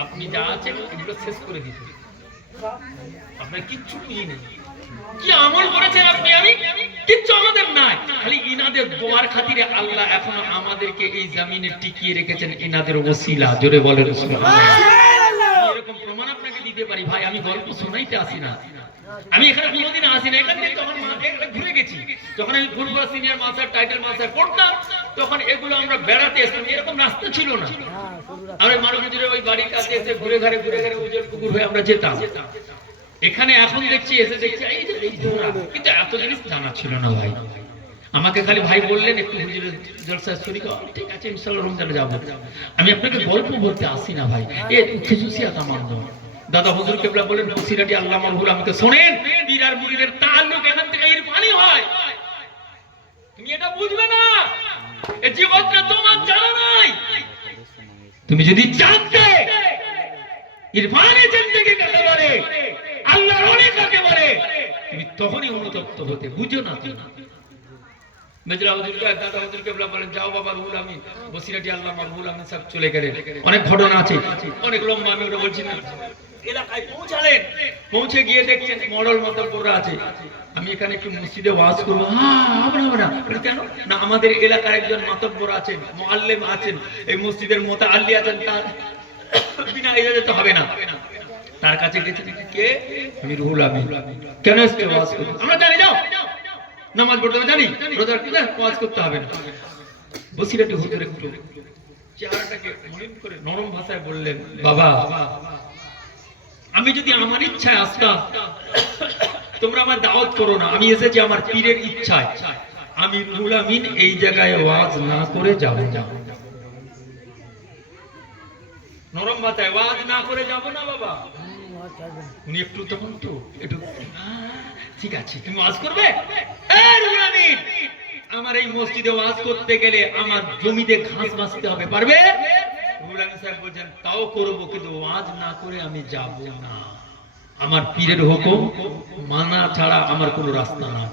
আপনি যা আছে এগুলো শেষ করে দিতে। আপনার কিচ্ছু নেই, কি আমল করেছেন আপনি আমি, কিচ্ছু আমাদের নাই। খালি ইনাদের দোয়ার খাতিরে আল্লাহ এখনো আমাদেরকে এই জমিনে টিকিয়ে রেখেছেন, ইনাদের ওসিলা। জোরে বলেন সুবহানাল্লাহ। এরকম প্রমাণ আপনাকে দিতে পারি ভাই, আমি গল্প শোনাইতে আসি না, আমি এখানে কোনোদিন আসি না। এখান থেকে যখন ঘুরে গেছি, যখন আমি football senior master title master পড়তাম, তখন এগুলো আমরা বেড়াতে এসেছি, এরকম রাস্তা ছিল না। আমরা মানুষদের ওই বাড়ির কাছে এসে ঘুরে ঘুরে উজ্জ্বল পুকুর হয়ে আমরা যেতাম। এখানে এখন দেখছি এসে দেখছি কিন্তু এত জিনিস জানা ছিল না ভাই। আমাকে খালি ভাই বললেন একটু হুজুরের জলসা শরীক, ঠিক আছে ইনশাআল্লাহ রমজানে যাব। আমি আপনাকে গল্প বলতে আসি না ভাই, এ খুশুসিয়াত আমার নয়। দাদা হুজুর কেবলা বলেন বসিরাটি আল্লামা রুহুল আমিনকে শোনেন, পীর আর মুরিদের তাআল্লুক এখান থেকে ইরফানি হয়। তুমি এটা বুঝবে না, এই জীবনটা তোমার জানা নাই। তুমি যদি জানতে ইরফানি জিন্দেগি কাকে বলে, আল্লাহর ওলি কাকে বলে, তুমি তখনই অনুতপ্ত হতে। বুঝো না মেজরা হুজুর কে দাদা হুজুর কেবলা বলেন যাও বাবা রুহুল আমিন, বসিরাটি আল্লামা রুহুল আমিন সব চলে গেলেন। অনেক ঘটনা আছে, অনেক লম্বা, আমি ওটা বলছি না। এলাকায় পৌঁছালেন, পৌঁছে গিয়ে দেখছেন মডেল মাতব্বররা আছে। আমি এখানে একটু মসজিদে ওয়াজ করব, কেন না আমাদের এলাকার একজন মাতব্বর আছেন, মুআল্লিম আছেন, এই মসজিদের মুতাআল্লি আছেন, তার বিনা ইজাজতে হবে না। তার কাছে গেছেন, কে? আমি রুহুল আমিন। কেন আজকে ওয়াজ করব? আমরা জানি, যাও নামাজ পড়তে হবে, জানি রোজা রাখতে ওয়াজ করতে হবে না। বসিরাটি হুজুর একটু চেহারাটাকে মলিন করে নরম ভাষায় বললেন, বাবা আমি যদি আমার ইচ্ছায় আসতাম, তোমরা আমার দাওয়াত করো না, আমি এসেছি আমার পীরের ইচ্ছায়, আমি রুহুল আমিন এই জায়গায় ওয়াজ না করে যাব না। নরম ভাষায় ওয়াজ না করে যাব না বাবা। উনি একটু তখন তো একটু ঠিক আছে তুমি ওয়াজ করবে, এই রুহুল আমিন আমার এই মসজিদে ওয়াজ করতে গেলে আমার জমিতে ঘাস বাঁচতে হবে, পারবে? রুহুল আমিন সাহেব বলছেন তাও করব, কিন্তু ওয়াজ না করে আমি যাব না, আমার পীরের হুকুম মানা ছাড়া আমার কোনো রাস্তা না।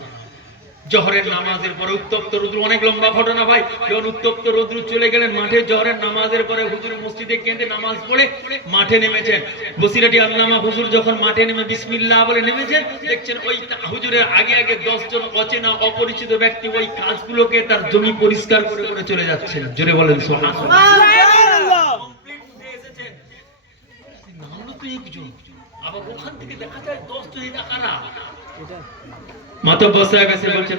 জোহরের নামাজের পরে উত্তপ্ত রৌদ্র, অনেক লম্বা ঘটনা ভাই, যখন উত্তপ্ত রৌদ্র চলে গেলেন মাঠে, জোহরের নামাজের পরে হুজুর মসজিদে কেঁদে নামাজ পড়ে মাঠে নেমেছেন। বসিরাটি আল্লামা হুজুর যখন মাঠে নেমে বিসমিল্লাহ বলে নেমেছেন, দেখছেন ওই হুজুরের আগে আগে 10 জন অচেনা অপরিচিত ব্যক্তি ওই কাজগুলোকে তার জমি পরিষ্কার করে করে চলে যাচ্ছেন। জোরে বলেন সুবহানাল্লাহ। নামলো তো একজন, আবার ওখান থেকে দেখা যায় 10 জন, এটা কারা? মাথা বসে গেছে, বলছেন